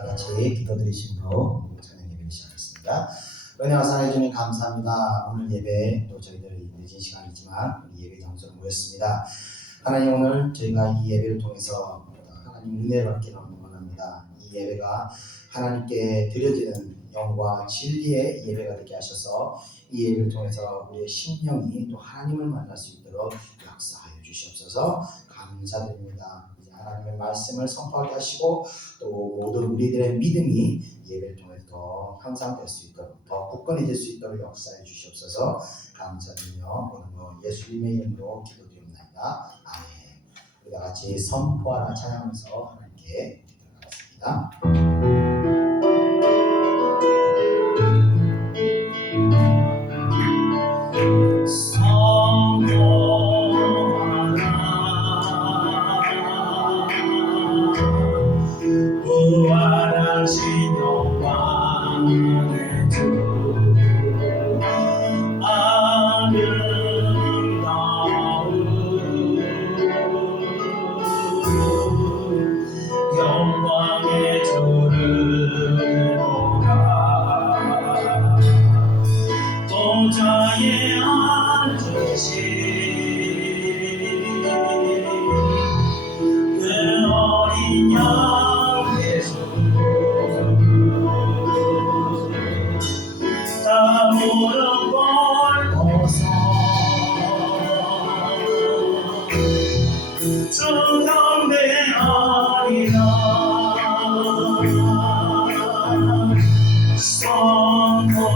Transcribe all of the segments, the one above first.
다 같이 기도드리심으로 저녁 예배를 시작하겠습니다. 은혜와 사랑해 주님 감사합니다. 오늘 예배 또 저희들이 늦은 시간이지만 우리 예배 장소로 모였습니다. 하나님, 오늘 저희가 이 예배를 통해서 하나님 은혜를 받기를 원합니다. 이 예배가 하나님께 드려지는 영과 진리의 예배가 되게 하셔서 이 예배를 통해서 우리의 심령이 또 하나님을 만날 수 있도록 역사하여 주시옵소서. 감사드립니다. 이제 하나님의 말씀을 선포하게 하시고 또 모든 우리들의 믿음이 예배를 통해서 더 향상될 수 있도록, 더 굳건해질 수 있도록 역사해 주시옵소서. 감사드리며 오늘 예수님의 이름으로 기도드립니다. 아멘. 우리 다 같이 선포하라 찬양하면서 하나님께 기도하겠습니다. 부활하신 영광의 주 아름다운 영광의 주를 보라. 보좌에 앉으신 그 어린 양 다 무릎 꿇고서 주 경배하리라. 선포하라.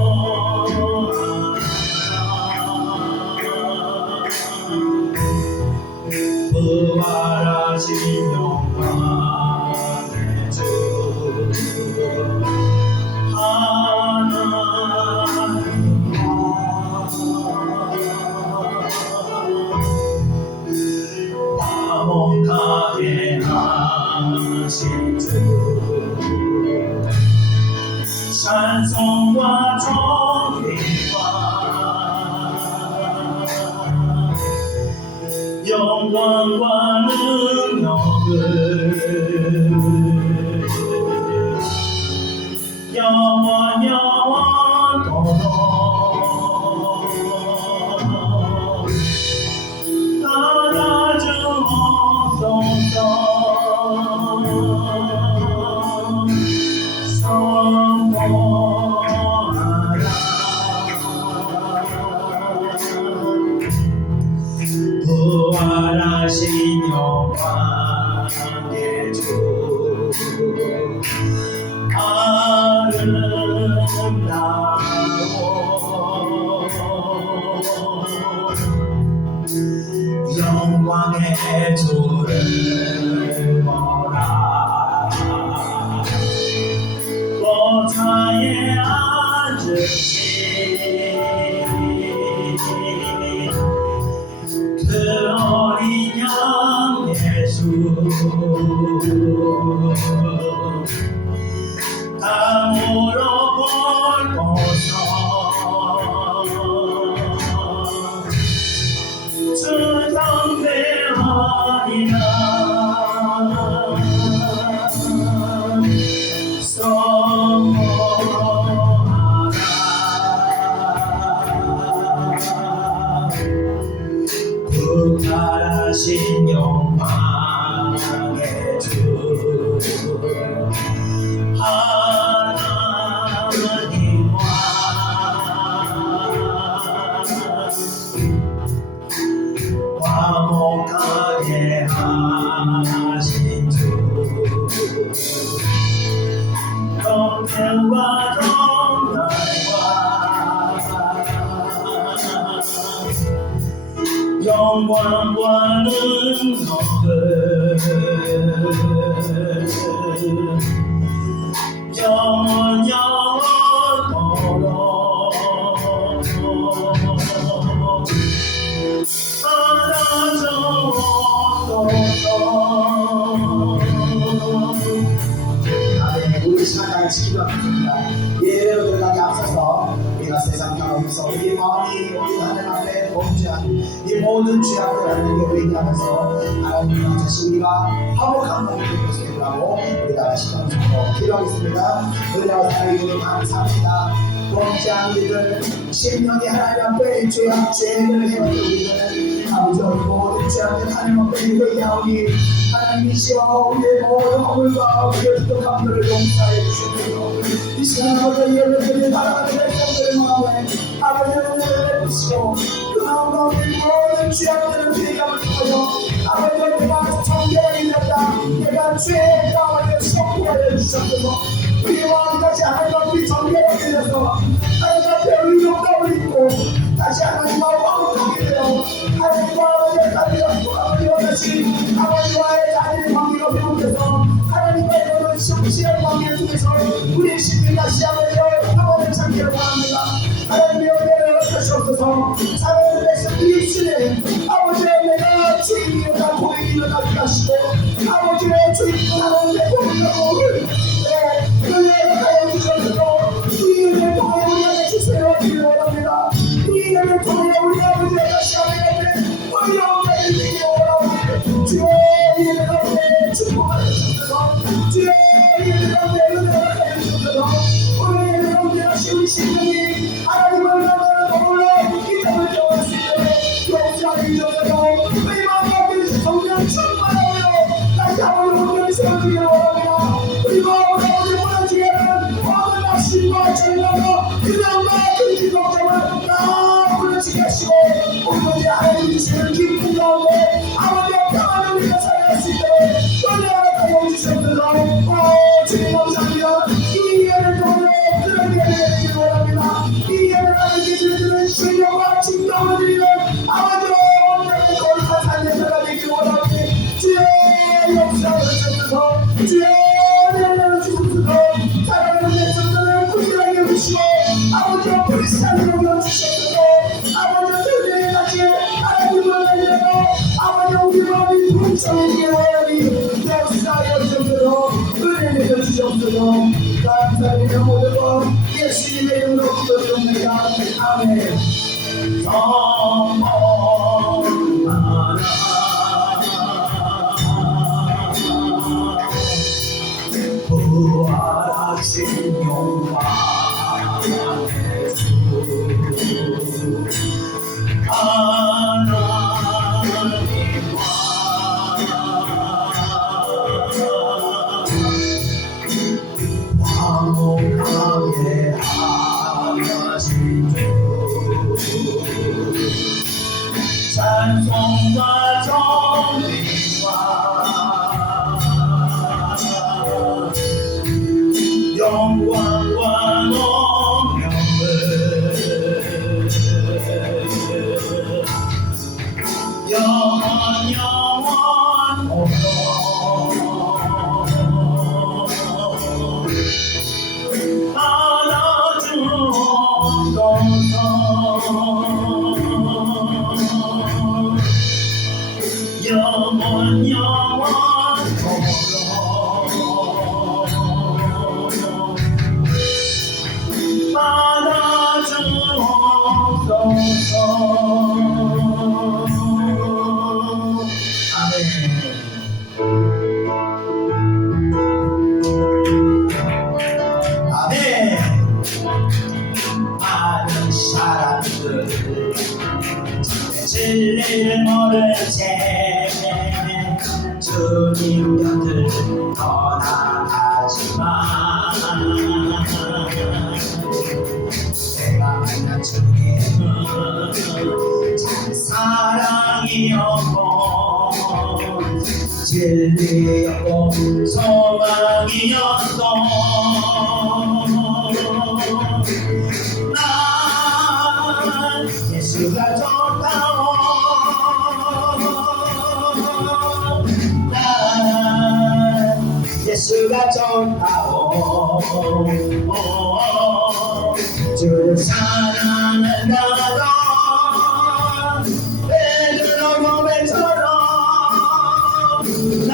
부활하신 영광의 주 화목하게 하신 주 찬송과 존귀와 영광과 능력을 영원토록 받아주옵소서. 선포하라. 부활하신 영광의 주 아름다운 영광의 주를 보라. 보좌에 앉으신 그 어린 양 예수 다 무릎 꿇고서 주 경배하리라. 선포하라. 부활하신 영광의 주 하나님과 화목하게 하신 주 평생과 정날과 영광과 능력을 영원토록 받아주옵소서. 할렐루야. 이 시간 다 같이 기도하겠습니다. 예배로 들어가기 앞서서 우리가 세상 가운데서 우리 마음이 우리 하나님 앞에 범죄한 이 모든 죄악들 하나님께 회개하면서 하나님과 다시 우리가 화목한 몸을 되고 우리 다 같이 동성으로 기도하겠습니다. 은혜와 사랑해 주님 감사합니다. 범죄한 우리들 신령히 하나님 앞에 죄를 해온 우리들 아버지 모든 죄악들 하나님 앞에 회개하오니 하나님이시여 우리의 모든 허물과 우리의 부족함들을 용서해 주시옵소서. 이 시간 아버지 예배드리는 하나님의 백성들의 마음에 아버지의 은혜를 베푸시고 그 마음 가운데 모든 죄악들을 회개함을 통하여 아버지 내가 정죄하게 되었다 내가 죄의 가운데 선포하여 주셨소서. 우리 마음까지 하나님 앞에 정죄하게 되어서 하나님 앞에 의롭다고 있고 다시 하나님과 화목하게 되어 하나님과 아버지의 아버지와 같이 아버지와의 자리의 관계가 회복돼서 하나님과의 모든 시험시한 관계 중에서 우리의 심리 다시 아버지와의 평화를 찾기를 바랍니다. 하나님의 은혜를 얻으시옵소서. 사랑하는 백성들이 주님 아버지의 내가 주인이었다 고객이었다 하시고 아버지의 주인 하나님의 고객을 은혜를 하여 주셔서 이 은혜를 통해 우리에게 주세요 기를 원합니다. 이 은혜를 통해 우리 아버지의 다시 하나님의 어려운 자를 이기기 원합니다. 주의 이름을 가운데 축복하여 주셔서 주의 이름을 가운데 은혜를 하여 주셔서 오늘 예배 가운데 다시 우리 신령이 하나님을 만나는 법으로 이 점을 정할 수 있도록 용서하여 주셔서 우리 마음 가운데 성령 충만하여 다시 한번 온전히 세워주기를 원합니다. 우리 마음 가운데 무너지게는 모든 낙심과 절망과 그냥과 그 기독점을 다 무너지게 하시고 오늘의 하나님 주시는 기쁨 가운데 아버지와 평안을 위해 살아갈 수 있도록 은혜를 주셨으므로 주님 감사합니다. 이 예를 통해 그런 예배를 드리기 원합니다. 이 예를 하나님께 드리는 신령과 진정을 드리는 아버지와 온전히 거룩한 삶의 사람이 되기 원합니다. 주의 역사를 주셔서 주의 은혜를 주셔서 사랑하는 백성들을 구별하게 해주시고 아버지와 불쌍히 여겨주셔서 아버지와 은혜에 같이 하나님을 알려고 아버지와 우리 마음이 불쌍하게 하나님 역사하여 주셔서 은혜를 주셔서 감사드리며 모든 것 예수님의 이름으로 기도드립니다. 아멘. 부활하신 영광의 주 화목하게 하신 주 찬송과 정의와 영광과 농명을 영원토록 받아주옵소서. 영원토록 아멘. 많은 사람들 진리를 모른 채 주님 곁을 떠나가지만 내가 만난 주님은 참 사랑이었고 진리였고 소망이었고 난 예수가 좋다오 난 예수가 좋다오 주를 사랑한다던 베드로 고백처럼 난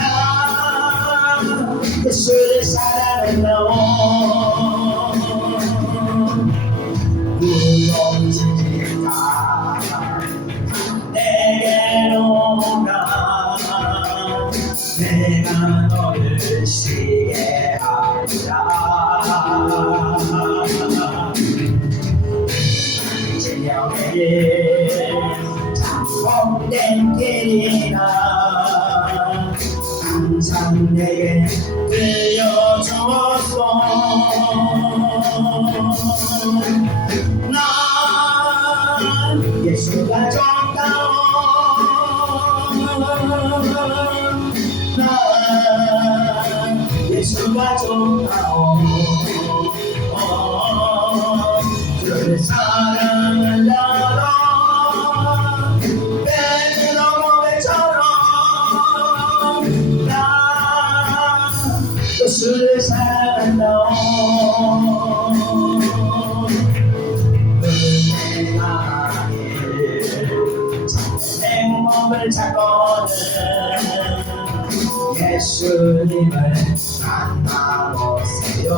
예수를 사랑한다오 진영의 잠복된 길이나 항상 내게 들려주었어. 난 예수가 좋다오. 난 예수가 좋다오. 그를 사랑한다라. 예수를 사랑한다. 은혜가 행복을 찾거든 예수님을 만나보세요.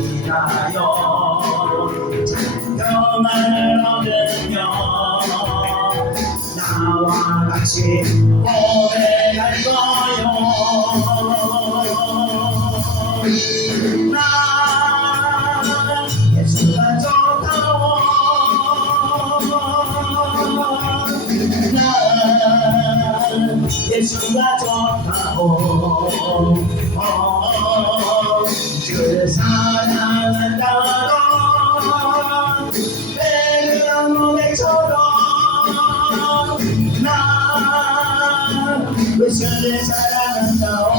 인하여 장경을 얻으며 나와 같이 고백할 거요. 나 예수가 좋다오. 나 예수가 좋다오. 그를 사랑한다고 내가 노래처럼 나 예수를 사랑한다오.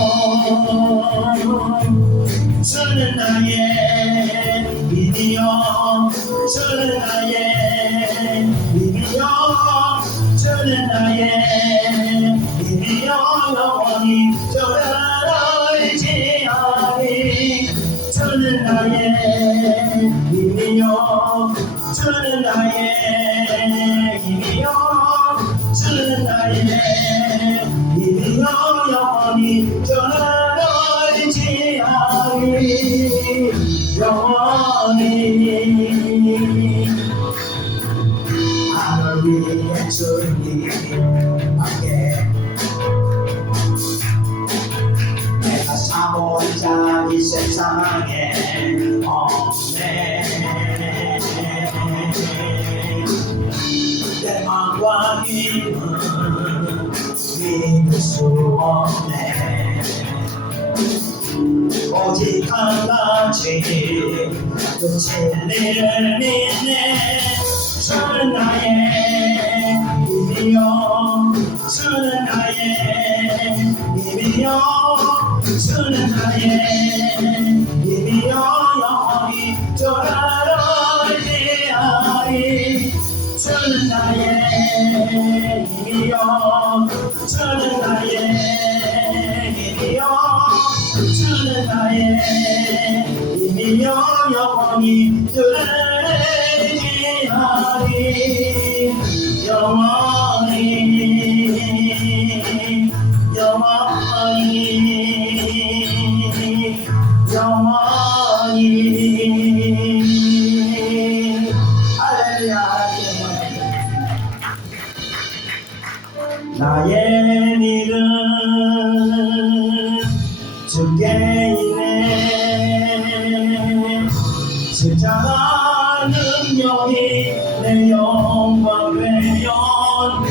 주는 나의 믿이요. 주는 나의 믿이요. 주는 나의 믿이요. 영원히 저를 알지하니. 주는 나의 믿이요. 주는 나의 믿이요. 주는 나의 믿이요. 영원히 저를 알지하니. 영원히 나를 위해 주님 함께 내가 사모한 자 이 세상에 없네. 내 마음과 힘은 믿을 수 없네. 오직 한 가지 그 진리를 믿네. 주는 나의 힘이요. 주는 나의 힘이요. 주는 나의 힘이요. 영원히 저를 알지하리. 주는 나의 힘이요. 주는 나의 힘이요. 주는 나의 힘이요. 영원히 저를 알지하리. 영원히 영원히 영원히 할렐루야. 나의 믿음 주께 있네. 십자가 능력이 내 영광 되었네.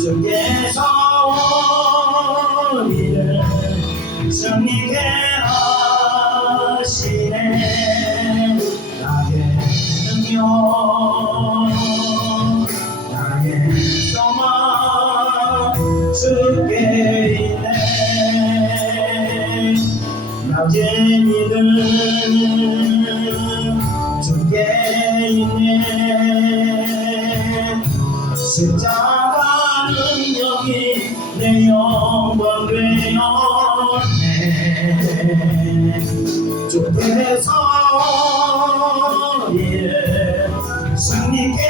주께서 우리를 승리케 하시네. 나의 능력 나의 소망 주께 있네. 나의 믿음 주께 있네. 십자가 능력이 내 영광 되었네. 주께서 이를 승리케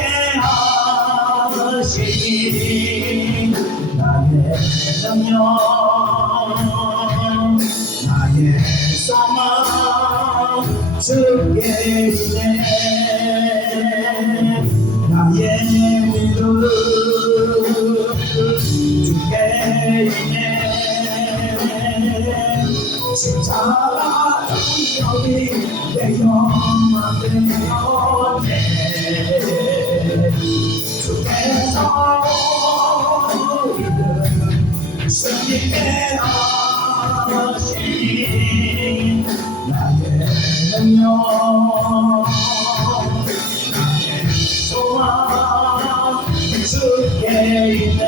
하시니. 나의 능력 나의 소망 주께 있네. 나의 믿음 있네 진짜라 여기 내 영만 되었네 주께서 우리를 승리케 하시니 나의 능력 나의 소망 주께 있네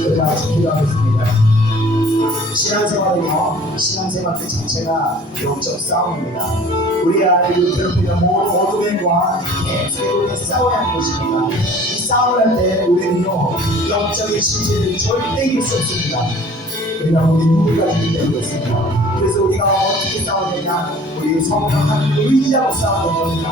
우리가 같이 기도하겠습니다. 신앙생활은요, 신앙생활 그 자체가 영적 싸움입니다. 우리 안에 괴롭히는 모든 어둠의 과 계속해서 싸워야 하는 것입니다. 이 싸움을 할 때 우리는요, 영적인 진실을 절대 이길 수 없습니다. 우리가 우리 무기가 있기 때문에 그렇습니다. 그래서 우리가 어떻게 싸워야 되냐? 우리 성령 하나님을 의지하고 싸워야 됩니다.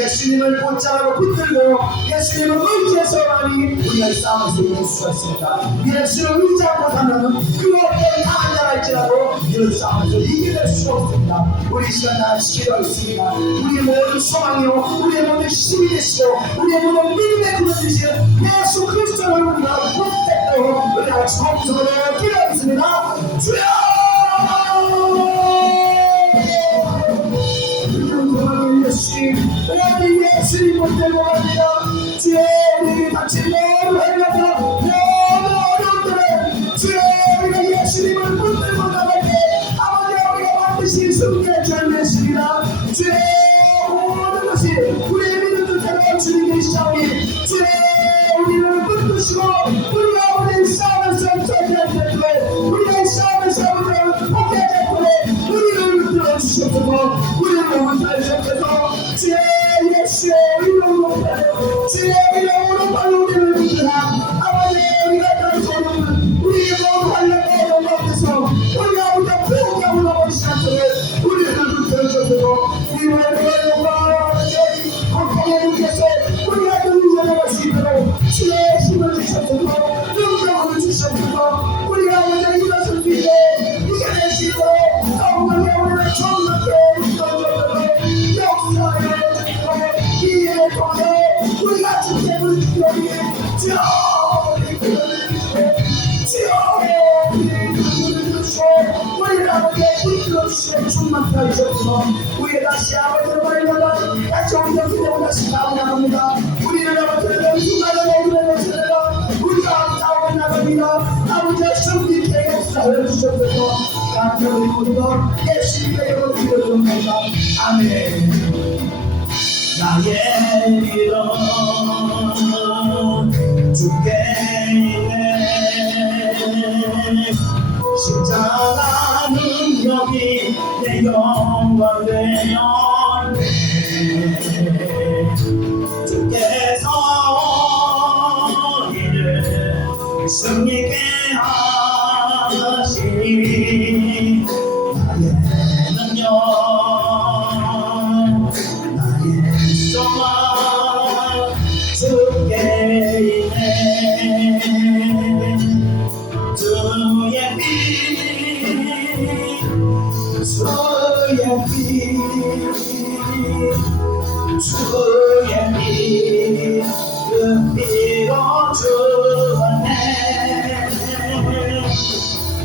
예수님을 붙잡고 붙들고 예수님을 의지해서만이 우리가 이 싸움에서 이길 수가 있습니다. 예수님을 의지하고 사면은 그 어떤 강한 자랄지라도 이런 싸움에서 이겨낼 수가 없습니다. 우리 시간 다 지켜가겠습니다. 우리의 모든 소망이요, 우리의 모든 힘이 되시고 우리의 모든 믿음의 근원 되시는 예수 그리스도를 우리가 붙잡고 우리가 정성으로 기도하겠습니다. 주여! 우리 예수님 못되고 갑니다. 주여 우리 같이 너무 행하자 너무 어려운데 주여 우리가 예수님을 붙들고 나갈 때 아버지 우리가 반드시 승리할 줄 믿습니다. 주여 모든 것이 우리의 믿음을 따라 주님 계시사오니 주여 우리를 붙드시고 우리가 우리 싸움에서 전개할 때 우리가 이 싸움에서 우리를 포기하지 않고 우리를 붙들어 주시옵소서. 우리를 몸을 다하시옵소서. 주의 예수의 이름으로 주의 이름으로 빨리 우리를 붙들라. 아버지 우리가 당소는 우리의 모든 관련된 영광에서 우리가 우리가 포기하고 나머지 않도록 우리를 붙들어 주옵소서. 우리의 영광 저희 건강의 분께서 우리가 능력을 할 수 있도록 주의 힘을 주시옵소서. 능력을 주시옵소서. 우리가 먼저 일어설 수 있게 이겨낼 수 있도록 더욱더 우리를 정확하게 붙들어주옵소서. 역사에 이에 통해 우리가 주님을 기도하기에 주여 우리 기도를 주시고 주여 우리 기도를 주시고 우리를 아버지의 붙들어 주시고 충만케 하시옵소서. 우리의 다시 아버지를 말려다 다시 우리 영혼을 다시 나오나갑니다. 우리는 아버지를 순간에 어둠에 놓치다가 우리가 싸우고 나갑니다. 아버지의 승리케 역사를 주시옵소서. 감사를 드리고 예수님의 이름으로 기도드립니다. 아멘. 나의 믿음 주께 있네 십자가 능력이 내 영광 되었네 주께서 이를 승리케 하시니 나의 능력 나의 소망 주께 있네 주의 피 주의 피 주의 피 그 피로 주었네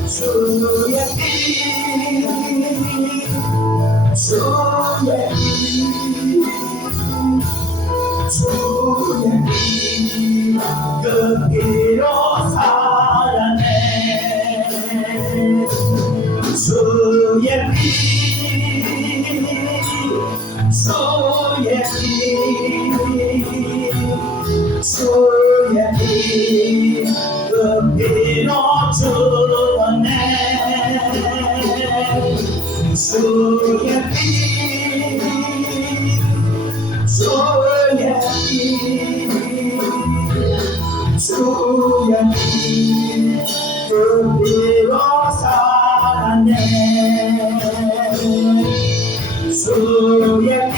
주의 피 주의 피 주의 피 그 피로 살았네 주의 피 주의 피 주의 피 그 피로 주었네 주의 피 주의 피 주의 피 그 피로 살았네 주의 피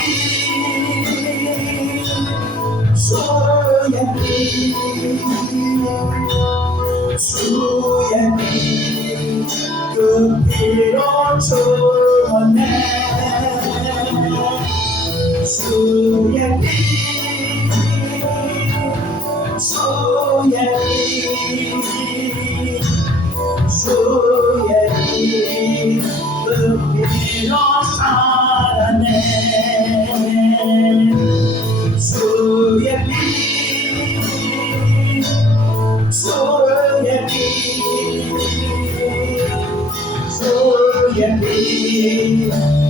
주의 피 주의 피 그 피로 주었네 주의 피 주의 그 피로 살았네. 주의 피 주의 피 주의 피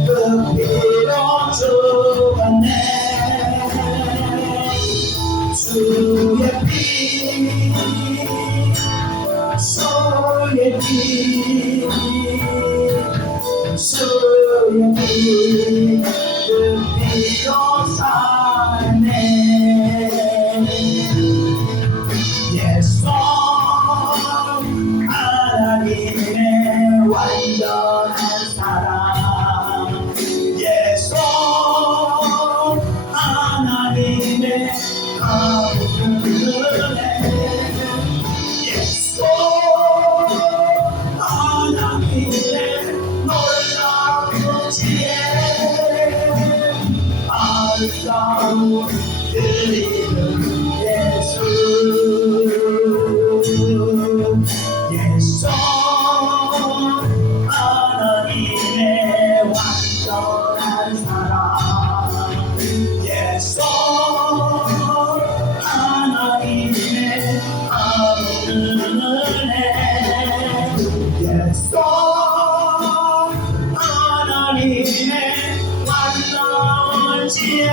그 피로 죽었네. 주의 피 주의 피 주의 피 그 피로 살았네. 예수 하나님의 완전한 사랑. 예수 하나님의 가득한 은혜. 예수 하나님의 놀라운 지혜. 아름다운 그 이름 예수. 예수 하나님의 완전한 사랑. 예수 하나님의 아무른 은혜. 예수 하나님의 완전한 지혜.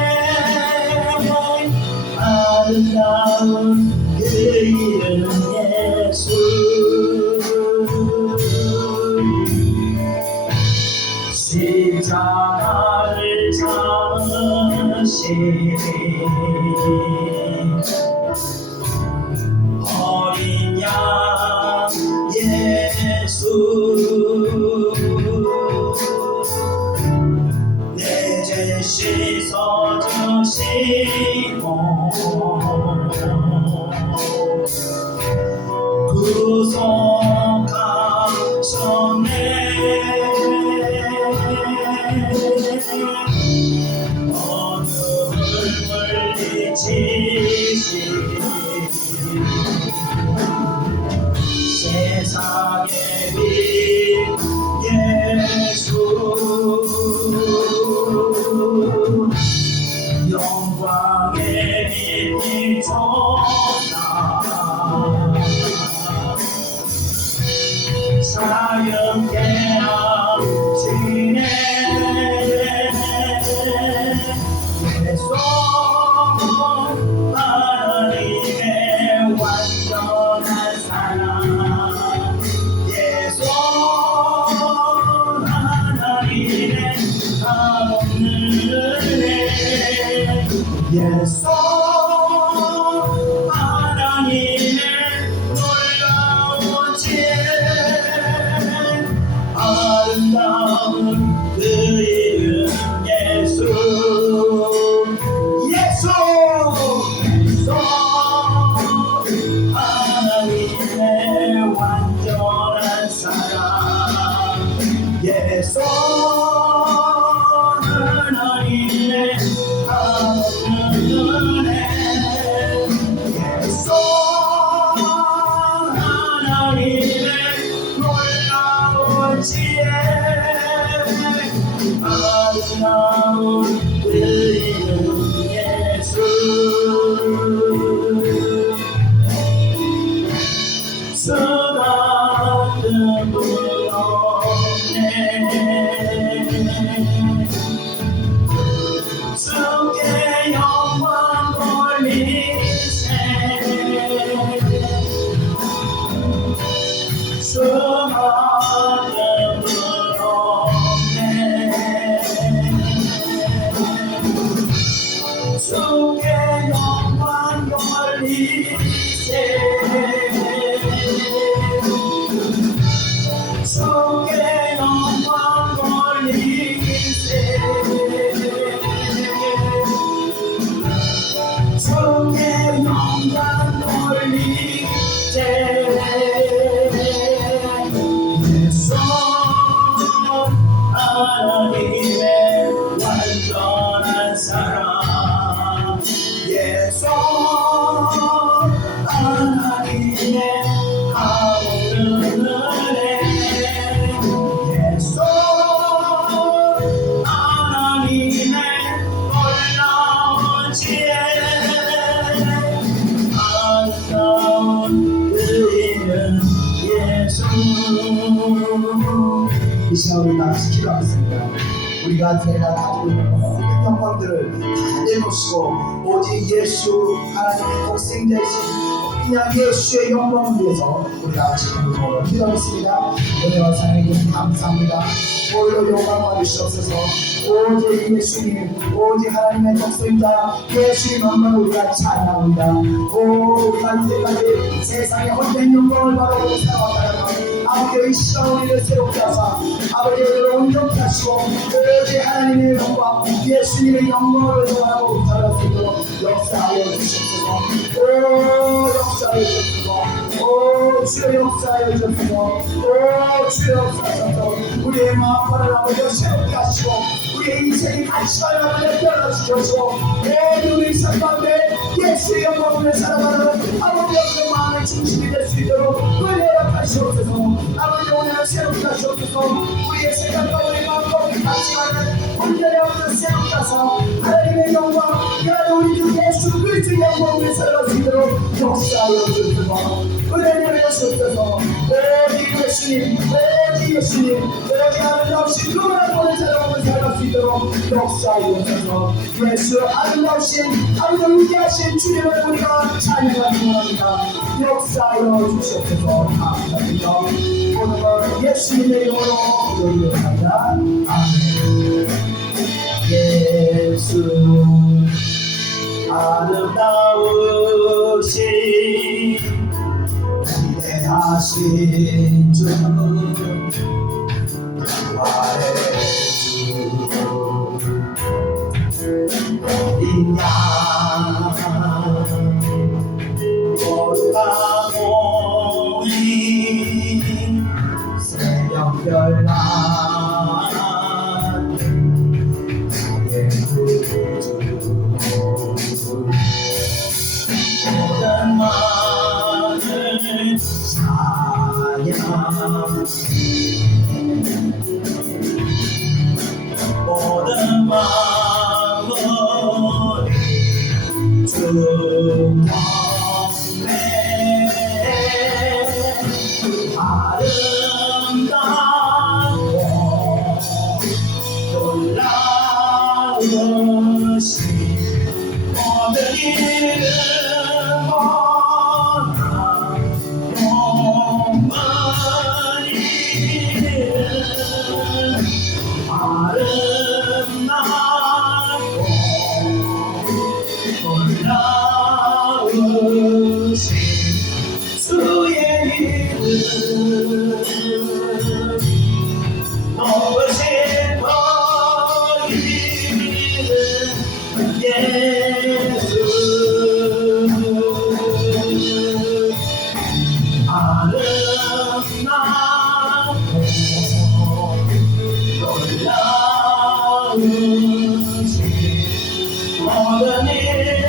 아름다운 그 이름 예수. 십자가를 잡으신 어린 양 예수. 내 죄 씻어주시고 구속하셨네. 어둠을 물리치신 세상의 빛 예수. 영광의 빛이 솟아 사역케 하시네. 예수 하나님 이 시간 우리 다 같이 기도하겠습니다. 우리가 제가 가지고 있는 모든 영광들을 다 내놓으시고 오직 예수 하나님의 독생자이신 그냥 예수의 영광을 위해서 우리 다 같이 기도하겠습니다. 은혜와 사랑에 좀 감사합니다. 오히려 영광 받으시옵소서. 오직 예수님, 오직 하나님의 독생자 예수님만 우리가 찬양합니다. 우리가 이제까지 세상의 헛된 영광을 바라보고 살아왔다면 아버지의 이 시간 우리를 새롭게 하사 아버지의 우리를 온전케 하시고 오직 하나님의 영광 예수님의 영광을 바라보고 살아갈 수 있도록 역사하여 주시옵소서. 오 역사하여 주옵소서. 오 주여 역사하여 주옵소서. 오 주여 역사하셔서 우리의 마음을 아버지가 새롭게 하시고 우리의 인생의 가치관을 아버지가 변화시켜주시고 모든 우리 삶 가운데 예수의 영광을 살아가는 아버지 의 마음의 중심이 될 수 있도록 은혜를 하시옵소서. 아버지 오늘 새롭게 하시옵소서. 우리의 생각과 우리 마음과 우리 가치관을 온전히 아버지 새롭게 하사 하나님의 영광 그리고 우리 주 예수 그리스도의 영광을 살아갈 수 있도록 역사하여 주옵소서. 은혜를 하시옵소서. 오직 예수님 오직 예수님 오직 아름다우신 그분을 보는 사람을 살아갈 수 있도록 역사하여 주옵소서. 예수 아름다우신 아름다운 위대하신 주님을 우리가 찬양하기 원합니다. 역사하여 주시옵소서. 감사합니다. 오늘은 예수님의 이름으로 기도합니다. 아멘. 예수 아름다우신 위대하신 주 부활의 주 어린 양 모두가 모인 새벽별 날 나의 구주 모든 마음을 찬양 모든 마음을 주 아름답고 놀라우신 모든 이름보다 높은 이름 아름답고 놀라우신 주의 이름 높으신 그 이름 예수 아름답고 놀라우신 모든 이름보다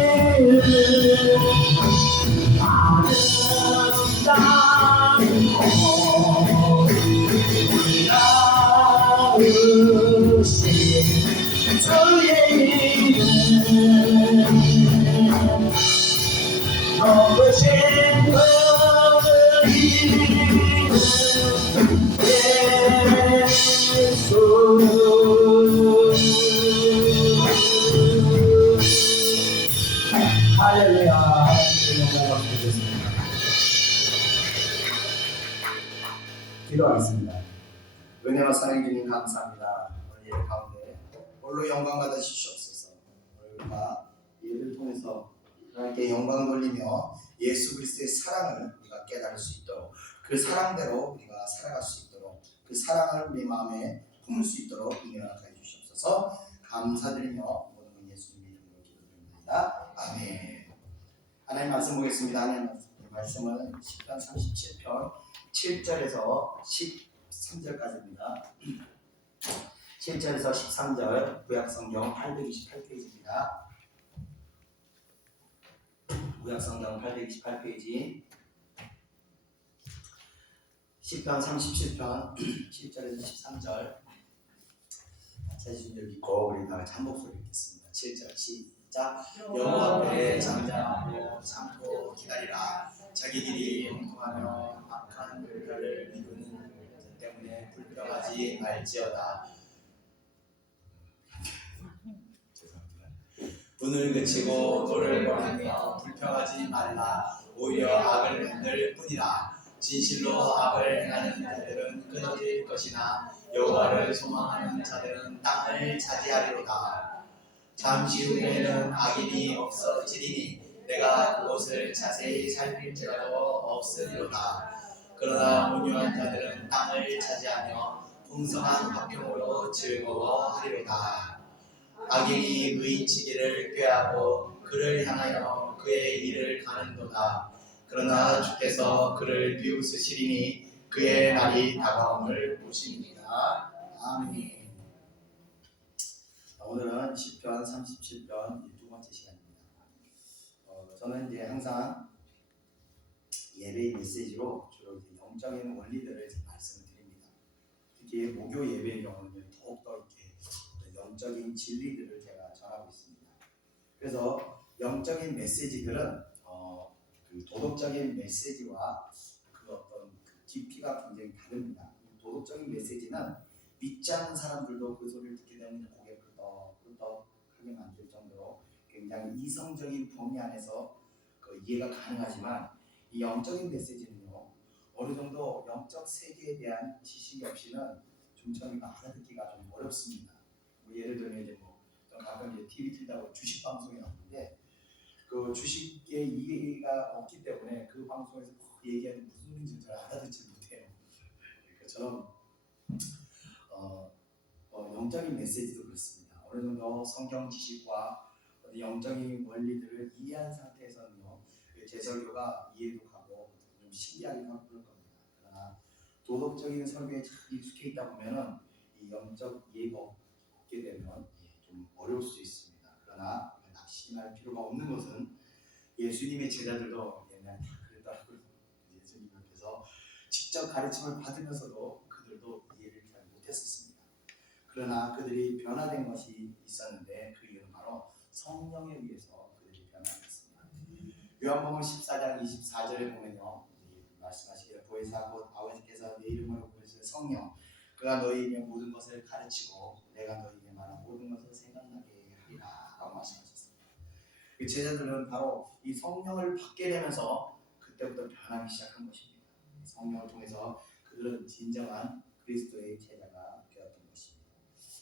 높은 이름 아름답고 놀라우신 주의 이름 높으신 그 이름 예수 할렐루야. 기도하겠습니다. 은혜와 사랑해 주님 감사합니다. 오늘 예배 가운데 홀로 영광 받으시옵소서. 오늘과 예배를 통해서 하나님께 영광 돌리며 예수 그리스도의 사랑을 우리가 깨달을 수 있도록 그 사랑대로 우리가 살아갈 수 있도록 그 사랑을 우리 마음에 품을 수 있도록 은혜를 하여 주시옵소서. 감사드리며 모든 예수님의 이름으로 기도드립니다. 아멘. 하나님 말씀 보겠습니다. 하나님 말씀은 10편 37편 7절에서 13절까지입니다. 7절에서 13절 구약성경 828페이지입니다. 구약성경 828페이지 10편 37편 7절에서 13절 자신을 믿고 우리 다 같이 한 목소리 읽겠습니다. 7절 시작. 시작. 여호와 앞에 잠잠하고 참고 기다리라. 자기들이 형통하며 악한 결과를 이루는 것 때문에 불평하지 말지어다. 죄송합니다. 분을 그치고 너를 버리며 불평하지 말라. 오히려 악을 만들 뿐이라. 진실로 악을 행하는 자들은 끊어질 것이나 여호와를 소망하는 자들은 땅을 차지하리로다. 잠시 후에는 악인이 없어지리니 내가 그곳을 자세히 살필지라도 없으리로다. 그러나 온유한 자들은 땅을 차지하며 풍성한 화평으로 즐거워하리로다. 악인이 의인치기를 꾀하고 그를 향하여 그의 일을 가는도다. 그러나 주께서 그를 비웃으시리니 그의 날이 다가옴을 보시니라. 아멘. 오늘은 시편 37편 두 번째 시간입니다. 저는 이제 항상 예배의 메시지로 주로 이제 영적인 원리들을 말씀을 드립니다. 특히 목요 예배의 경우는 더욱더 이렇게 영적인 진리들을 제가 전하고 있습니다. 그래서 영적인 메시지들은 그 도덕적인 메시지와 그 어떤 그 깊이가 굉장히 다릅니다. 도덕적인 메시지는 믿지 않는 사람들도 그 소리를 듣게 되면 고개 끄덕끄덕하게 만들 정도로 굉장히 이성적인 범위 안에서 그 이해가 가능하지만 이 영적인 메시지는요 어느 정도 영적 세계에 대한 지식이 없이는 좀 저희가 알아듣기가 좀 어렵습니다. 뭐 예를 들면 이제 가끔 이제 TV 틀다고 주식 방송이 나오는데 그 주식의 이해가 없기 때문에 그 방송에서 얘기하는 무슨 말인지 잘 알아듣지 못해요. 그처럼 영적인 메시지도 그렇습니다. 어느 정도 성경 지식과 영적인 원리들을 이해한 상태에서는요, 제 설교가 이해도 가고 좀 신기하기도 하고 그럴 겁니다. 그러나 도덕적인 설교에 잘 익숙해 있다 보면은 이 영적 이해가 없게 되면 좀 어려울 수 있습니다. 그러나 낙심할 필요가 없는 것은 예수님의 제자들도 옛날에 다 그랬다고요. 예수님께서 직접 가르침을 받으면서도 그들도 이해를 잘 못했었습니다. 그러나 그들이 변화된 것이 있었는데 그 이유는 바로 성령에 의해서 그들이 변화했습니다. 요한복음 14장 24절에 보면요, 말씀하시기를 보혜사 곧 아버지께서 내 이름으로 부르실 성령 그가 너희에게 모든 것을 가르치고 내가 너희에게 말한 모든 것을 생각나게 하리라 라고 말씀하셨습니다. 그 제자들은 바로 이 성령을 받게 되면서 그때부터 변하기 시작한 것입니다. 성령을 통해서 그들은 진정한 그리스도의 제자가 되었던 것입니다.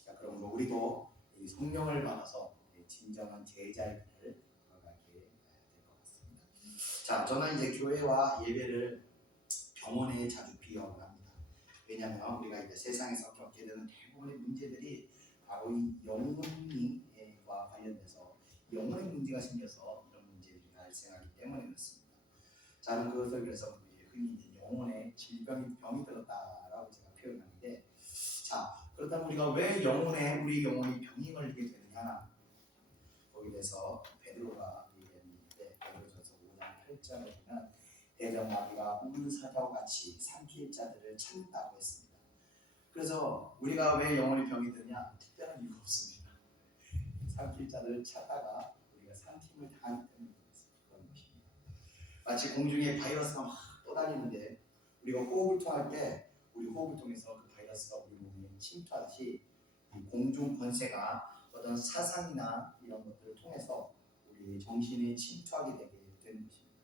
자, 그럼 우리도 이 성령을 받아서 진정한 제자의 길을 걸어가게 될 것 같습니다. 자, 저는 이제 교회와 예배를 병원에 자주 비유하고 합니다. 왜냐하면 우리가 이제 세상에서 겪게 되는 대부분의 문제들이 바로 이 영혼과 관련돼서 영혼의 문제가 생겨서 이런 문제들이 발생하기 때문에 그렇습니다. 저는 그것을 그래서 흔히 이제 영혼의 병이 들었다라고 제가 표현하는데, 자 그렇다면 우리가 왜 우리 영혼이 병이 걸리게 되느냐, 거기에 대해서 베드로가 얘기했는데 베드로전서 5장 8절에 보면 대적마귀가 우는 사자와 같이 삼킬 자들을 찾는다고 했습니다. 그래서 우리가 왜 영혼의 병이 드냐, 특별한 이유가 없습니다. 삼킬 자들을 찾다가 우리가 삼킴을 당하기 때문에 그런 것입니다. 마치 공중에 바이러스가 막 떠다니는데 우리가 호흡을 통할 때 우리 호흡을 통해서 그 바이러스가 우리 몸에 침투하듯이 이 공중 권세가 어떤 사상이나 이런 것들을 통해서 우리 정신에 침투하게 되게 되는 것입니다.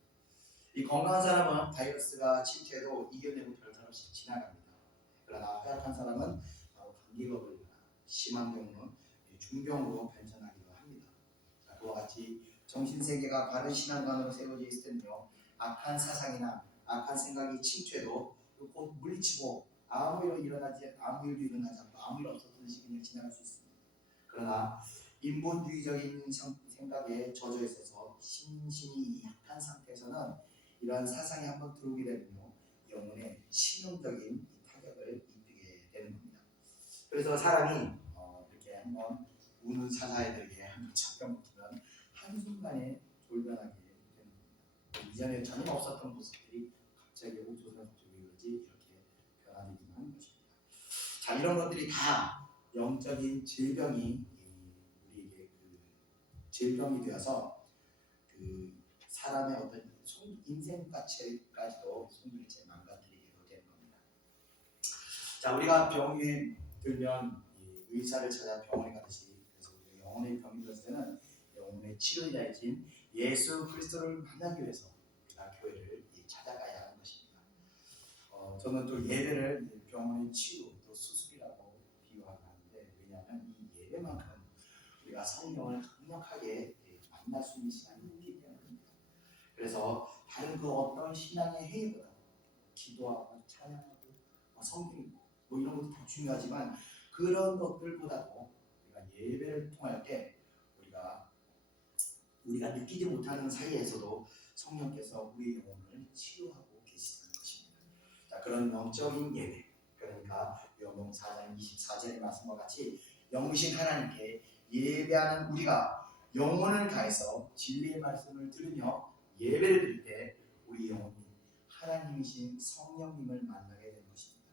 이 건강한 사람은 바이러스가 침투해도 이겨내고 별탈 없이 지나갑니다. 그러나 허약한 사람은 바로 감기가 걸리거나 심한 경우는 중병으로 변천하기도 합니다. 자, 그와 같이 정신세계가 바른 신앙관으로 세워져 있을 때는요, 악한 사상이나 악한 생각이 침투해도 곧 물리치고 아무 일도 일어나지 않고 아무 일 없었듯이 그냥 지나갈 수 있습니다. 그러나 인본주의적인 생각에 젖어 있어서 심신이 약한 상태에서는 이러한 사상이 한번 들어오게 되면요, 영혼에 치명적인 타격을 입히게 되는 겁니다. 그래서 사람이 이렇게 한번 우는 사자애들에게 한번 잡혀먹히면 한순간에 돌변하게 되는 겁니다. 이전에 전혀 없었던 모습들이 갑자기 옥조선족이 그러지 이렇게 변화되기만 하는 것입니다. 자, 이런 것들이 다 영적인 질병이 우리에게 질병이 되어서 그 사람의 어떤 인생 가치까지도 손들채 망가뜨리게 되는 겁니다. 자, 우리가 병에 들면 이 의사를 찾아 병원에 가듯이, 그래서 우리가 영혼의 병이 들었을 때는 영혼의 치료자이신 예수 그리스도를 만나기 위해서 우리가 교회를 찾아가야 하는 것입니다. 저는 또 예배를 병원의 치유 또 수술이라고 비유하고 하는데, 왜냐하면 이 예배만큼 우리가 성령을 강력하게 만날 수 있는 시간이 있기 때문입니다. 그래서 다른 그 어떤 신앙의 행위보다 기도하고 찬양하고 성경 읽고 이런 것도 다 중요하지만, 그런 것들보다도 우리가 예배를 통할 때 우리가 느끼지 못하는 사이에서도 성령께서 우리의 영혼을 치유하고 계시는 것입니다. 자, 그런 영적인 예배, 그러니까 요한복음 4장 24절의 말씀과 같이 영이신 하나님께 예배하는 우리가 영혼을 다해서 진리의 말씀을 들으며 예배를 드릴 때 우리 영혼이 하나님이신 성령님을 만나게 된 것입니다.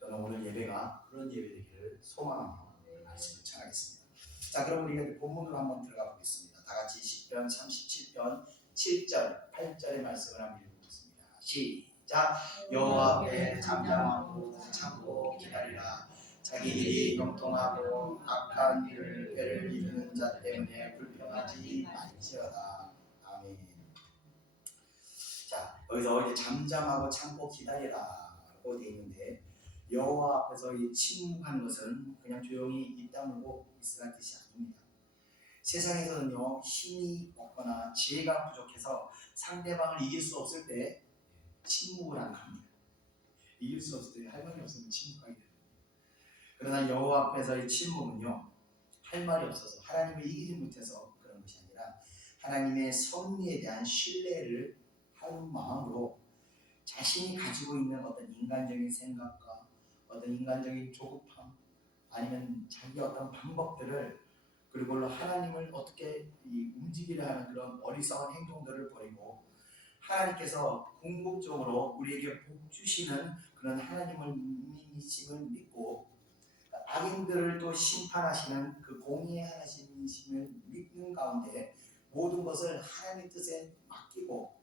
저는 오늘 예배가 그런 예배 되기를 소망하며 말씀을 전하겠습니다. 자, 그럼 우리가 본문으로 한번 들어가 보겠습니다. 다 같이 시편 37편 7절, 8절의 말씀을 한번 읽어보겠습니다. 시작. 여호와 앞에 잠잠하고 참고 기다리라. 자기 일이 형통하고 악한 일을 괴를 이루는 자 때문에 불평하지 말지어다. 아멘. 자, 여기서 이제 잠잠하고 참고 기다리라고 되어 있는데, 여호와 앞에서 이 침묵하는 것은 그냥 조용히 입 다물고 있으라는 뜻이 아닙니다. 세상에서는요, 힘이 없거나 지혜가 부족해서 상대방을 이길 수 없을 때 침묵을 하는 겁니다. 이길 수 없을 때 할 말이 없으면 침묵하게 됩니다. 그러나 여호와 앞에서 이 침묵은요, 할 말이 없어서 하나님을 이기지 못해서 그런 것이 아니라 하나님의 섭리에 대한 신뢰를 하는 마음으로 자신이 가지고 있는 어떤 인간적인 생각과 어떤 인간적인 조급함, 아니면 자기 어떤 방법들을, 그리고 하나님을 어떻게 움직이려 하는 그런 어리석은 행동들을 버리고 하나님께서 궁극적으로 우리에게 복 주시는 그런 하나님이심을 믿고 악인들을 또 심판하시는 그 공의의 하나님이심을 믿는 가운데 모든 것을 하나님의 뜻에 맡기고,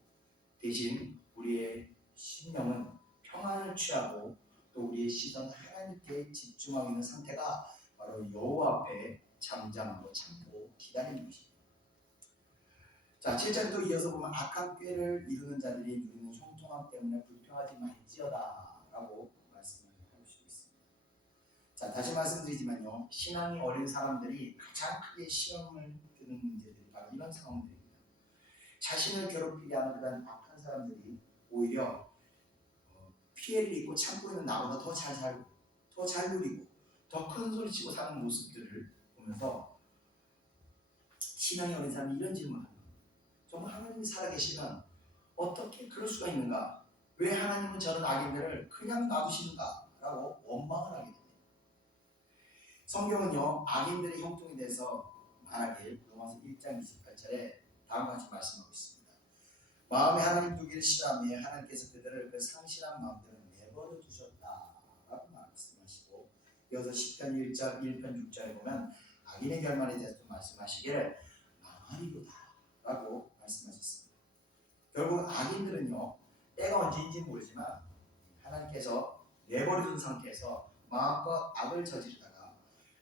대신 우리의 심령은 평안을 취하고 또 우리의 시선은 하나님께 집중하고 있는 상태가 바로 여호와 앞에 잠잠하고 참고 기다리는 것입니다. 자, 7절도 이어서 보면 악한 꾀를 이루는 자들이 누리는 형통함 때문에 불평하지 말지어다 라고 말씀을 할 수 있습니다. 자, 다시 말씀드리지만요, 신앙이 어린 사람들이 가장 크게 시험을 드는 문제들이 바로 이런 상황들입니다. 자신을 괴롭히게 하는 그런 악한 사람들이 오히려 피해를 입고 참고 있는 나보다 더 잘 살고 더 잘 누리고 더 큰 소리치고 사는 모습들을 보면서 신앙이 어린 사람이 이런 질문을 합니다. 정말 하나님이 살아계시면 어떻게 그럴 수가 있는가? 왜 하나님은 저런 악인들을 그냥 놔두시는가? 라고 원망을 하게 됩니다. 성경은요, 악인들의 형통에 대해서 말하길 로마서 1장 28절에 다음과 같이 말씀하고 있습니다. 마음에 하나님 두기를 싫어하며 하나님께서 그들을 그 상실한 마음대로 내버려 두셨다라고 말씀하시고, 이어서 시편 1편 6절에 보면 악인의 결말에 대해서 말씀하시기를 망하리로다 라고 말씀하셨습니다. 결국 악인들은요, 때가 언제인지 모르지만 하나님께서 내버려 둔 상태에서 마음껏 악을 저지르다가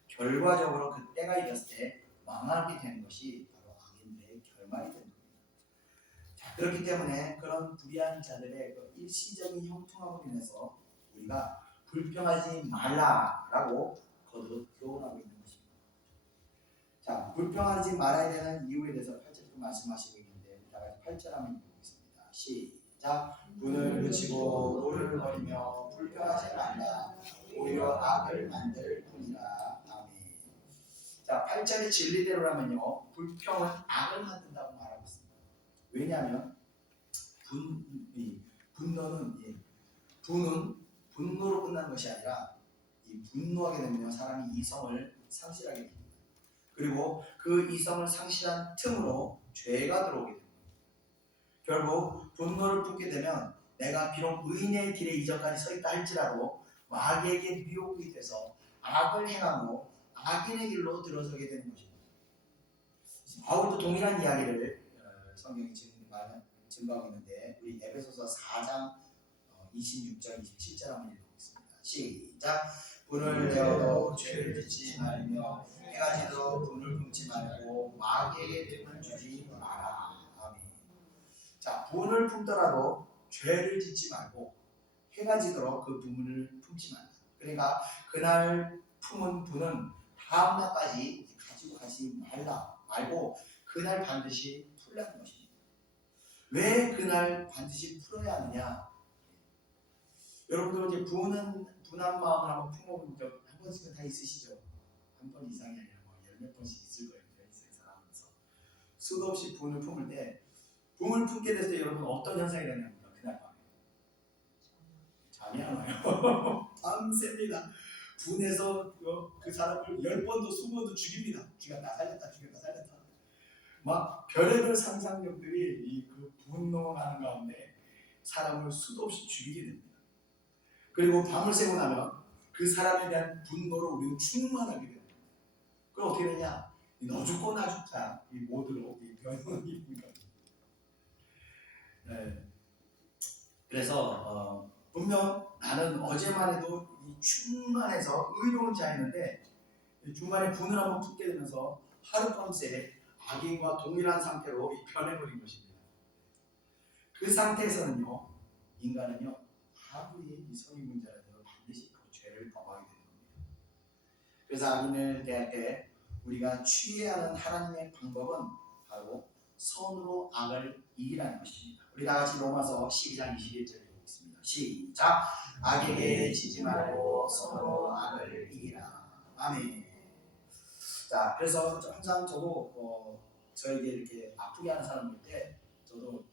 결과적으로 그 때가 이었을 때 망하게 되는 것이 바로 악인들의 결말이 됩니다. 자, 그렇기 때문에 그런 불의한 자들의 그 일시적인 형통함으로 인해서 우리가 불평하지 말라라고 거듭 교훈하고 있는 것입니다. 자, 불평하지 말아야 되는 이유에 대해서 8절도 말씀하시고 있는데, 다 같이 8절 한번 읽어보겠습니다. 시작. 분을 그치고 노를 버리며 불평하지 말라. 오히려 악을 만들 뿐이라. 아멘. 자, 8절의 진리대로라면요, 불평은 악을 만든다고 말하고 있습니다. 왜냐하면 분은 분노로 끝나는 것이 아니라 이 분노하게 되면 사람이 이성을 상실하게 됩니다. 그리고 그 이성을 상실한 틈으로 죄가 들어오게 됩니다. 결국 분노를 품게 되면 내가 비록 의인의 길에 이전까지 서 있다 할지라도 마귀에게 미혹이 돼서 악을 행하고 악인의 길로 들어서게 되는 것입니다. 바울도 동일한 이야기를 성경이 증거하고 있는데 우리 에베소서 4장 26절 27절 한번 읽어보겠습니다. 시작. 분을 내어도 죄를 짓지 말며 해가 지도록 분을 품지 말고 마귀에게 틈을 주지 마라. 아멘. 자, 분을 품더라도 죄를 짓지 말고 해가 지도록 그 분을 품지 말라. 그러니까 그날 품은 분은 다음 날까지 가지고 가지 말고 그날 반드시 풀라는 것입니다. 왜 그날 반드시 풀어야 하느냐? 여러분들 이제 분한 마음을 한번 품어본 적 한 번씩은 다 있으시죠? 한 번 이상이 아니라 열몇 번씩 있을 거예요. 인생에 살아가면서 수도 없이 분을 품을 때 분을 품게 됐을 때 여러분 어떤 현상이 되냐면 그날 밤에 잠이 안 와요. 밤새입니다. 분해서 그 사람을 10번도 20번도 죽입니다. 죽였다 살렸다 죽였다 살렸다. 막 별의별 상상력들이 이 그 분노하는 가운데 사람을 수도 없이 죽이게 됩니다. 그리고 밤을 새고 나면 그 사람에 대한 분노로 우리는 충만하게 됩니다. 그럼 어떻게 되냐? 너 죽고 나 죽자 이 모드로 이 변형이 입니다. 네. 그래서 분명 나는 어제만 해도 이 충만해서 의로운 자였는데 중간에 분을 한번 품게 되면서 하룻밤새 악인과 동일한 상태로 변해버린 것입니다. 그 상태에서는요, 인간은요, 아무리 이 성인문자라도 반드시 그 죄를 범하게 되는 겁니다. 그래서 악인을 대할 때 우리가 취해야 하는 하나님의 방법은 바로 선으로 악을 이기라는 것입니다. 우리 다 같이 로마서 12장 21절 읽겠습니다. 시작. 악에게 지지 말고 선으로 악을 이기라. 아멘. 자, 그래서 항상 저도 저에게 이렇게 아프게 하는 사람 볼 때 저도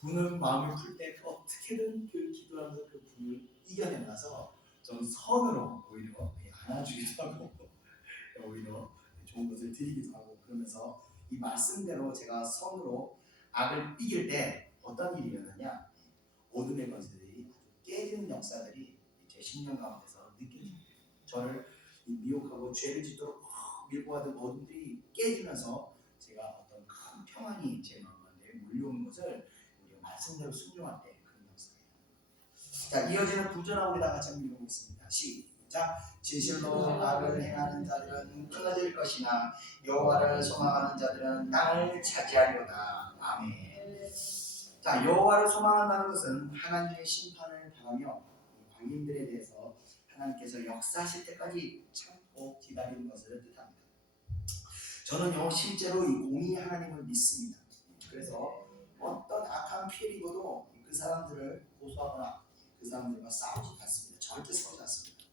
분을 마음을 풀 때 어떻게든 그 기도하면서 그 분을 이겨내면서 저는 선으로 오히려 안아주기도 하고 오히려 좋은 것을 드리기도 하고 그러면서 이 말씀대로 제가 선으로 악을 이길 때 어떤 일이 일어나냐, 어둠의 권세들이 깨지는 역사들이 제 심령 가운데서 느껴집니다. 저를 미혹하고 죄를 짓도록 밀고 가던 어둠들이 깨지면서 제가 어떤 큰 평안이 제 마음 가운데 몰려오는 것을 우리가 말씀대로 순종할 때 그런 역사예요. 자, 이어지는 구절하고 우리 다 같이 한번 읽어보겠습니다. 시작. 진실로 악을 행하는 자들은 끊어질 것이나 여호와를 소망하는 자들은 땅을 차지하리로다. 아멘. 자, 여호와를 소망한다는 것은 하나님의 심판을 당하며 광인들에 대해서 하나님께서 역사하실 때까지 참고 기다리는 것을 뜻합니다. 저는요 실제로 이 공의 하나님을 믿습니다. 그래서 어떤 악한 피해를 입어도 그 사람들을 고소하거나 그 사람들과 싸우지 않습니다. 절대 싸우지 않습니다.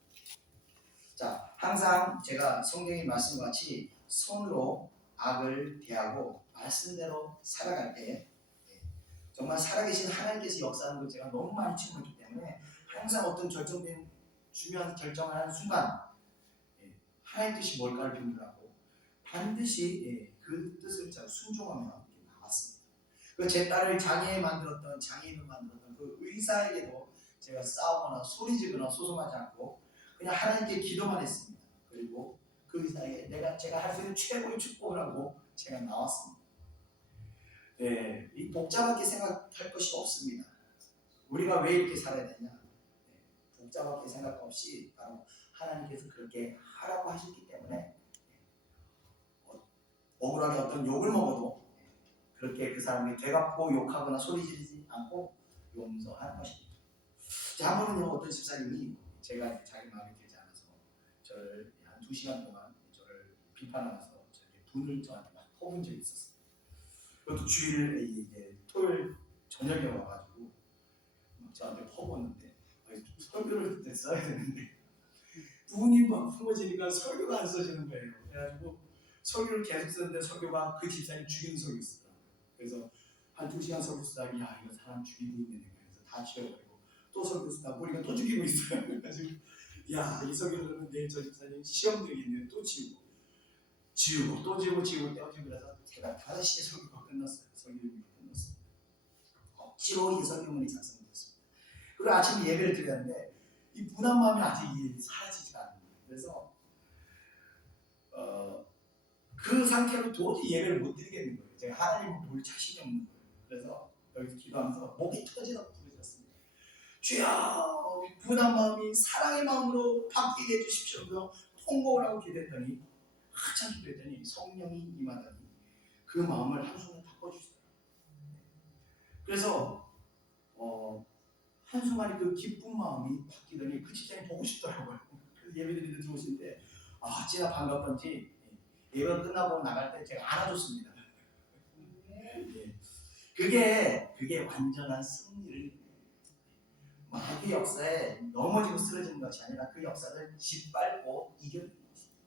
자, 항상 제가 성경의 말씀과 같이 선으로 악을 대하고 말씀대로 살아갈 때 정말 살아계신 하나님께서 역사하는 걸 제가 너무 많이 체험했기 때문에 항상 어떤 결정된 중요한 결정을 하는 순간 하나님 뜻이 뭘까를 비밀하고 반드시 그 뜻을 잘 순종하며 나왔습니다. 제 딸을 장애인을 만들었던 그 의사에게도 제가 싸우거나 소리지거나 소송하지 않고 그냥 하나님께 기도만 했습니다. 그리고 그 의사에게 제가 할 수 있는 최고의 축복을 하고 제가 나왔습니다. 이 복잡하게 생각할 것이 없습니다. 우리가 왜 이렇게 살아야 되냐? 복잡하게 생각 없이 바로 하나님께서 그렇게 하라고 하셨기 때문에 억울하게 어떤 욕을 먹어도 그렇게 그 사람이 되갚고 욕하거나 소리 지르지 않고 용서하는 것입니다. 한 번은요 어떤 집사님이 제가 자기 마음에 들지 않아서 저를 한 2시간 동안 저를 비판하면서 저에게 분을 저한테 막 퍼본 적이 있었어요. 그것도 주일 이제 토요일 저녁에 와가지고 막 저한테 퍼붓는데 설교를 그때 써야 되는데 분이 막 품어지니까 설교가 안 써지는 거예요. 그래가지고 설교를 계속 쓰는데 설교가 그 집사님 죽이는 설교였어요. 그래서 한 2시간 설교 쓰다가 야 이거 사람 죽이고 있네. 그래서 다 지워버리고 또 설교 쓰다가 보니까 또 죽이고 있어요. 그래가지고 야 이 설교를 내일 저 집사님 시험 되겠네. 또 지우고 또 지우고 그래서 제가 5시에 설교가 끝났어요. 설교가 끝났어요. 억지로 이 설교문이 작성됐습니다. 그리고 아침에 예배를 드렸는데 이 분한 마음이 아직 사라지지가 않는 거예요. 그래서 그 그 상태로 도저히 예배를 못 드리겠는 거예요. 제가 하나님을 볼 자신이 없는 거예요. 그래서 여기서 기도하면서 목이 터지라고 부르셨습니다. 주여, 분한 마음이 사랑의 마음으로 바뀌게 해주십시오. 통곡을 하고 기도했더니, 한참 기도했더니 성령이 임하더니 그 마음을 한순간에 바꿔주시더라고요. 그래서 한순간에 그 기쁜 마음이 바뀌더니 그 집사님 보고 싶더라고요. 그래서 예배드리러 들어오시는데 어찌나 반갑던지 예배 끝나고 나갈 때 제가 안아줬습니다. 그게 완전한 승리를, 마귀 역사에 넘어지고 쓰러지는 것이 아니라 그 역사를 짓밟고 이겨내는 것입니다.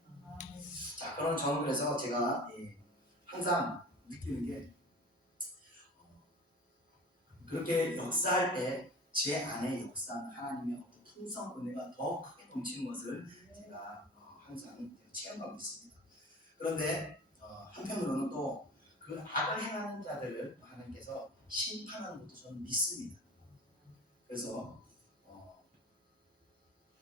자, 그럼 저는 그래서 제가 항상 느끼는 게 그렇게 역사할 때 제 안에 역사한 하나님의 어떤 풍성 은혜가 더 크게 넘치는 것을 제가 항상 체험하고 있습니다. 그런데 한편으로는 또 그 악을 행하는 자들을 하나님께서 심판하는 것도 저는 믿습니다. 그래서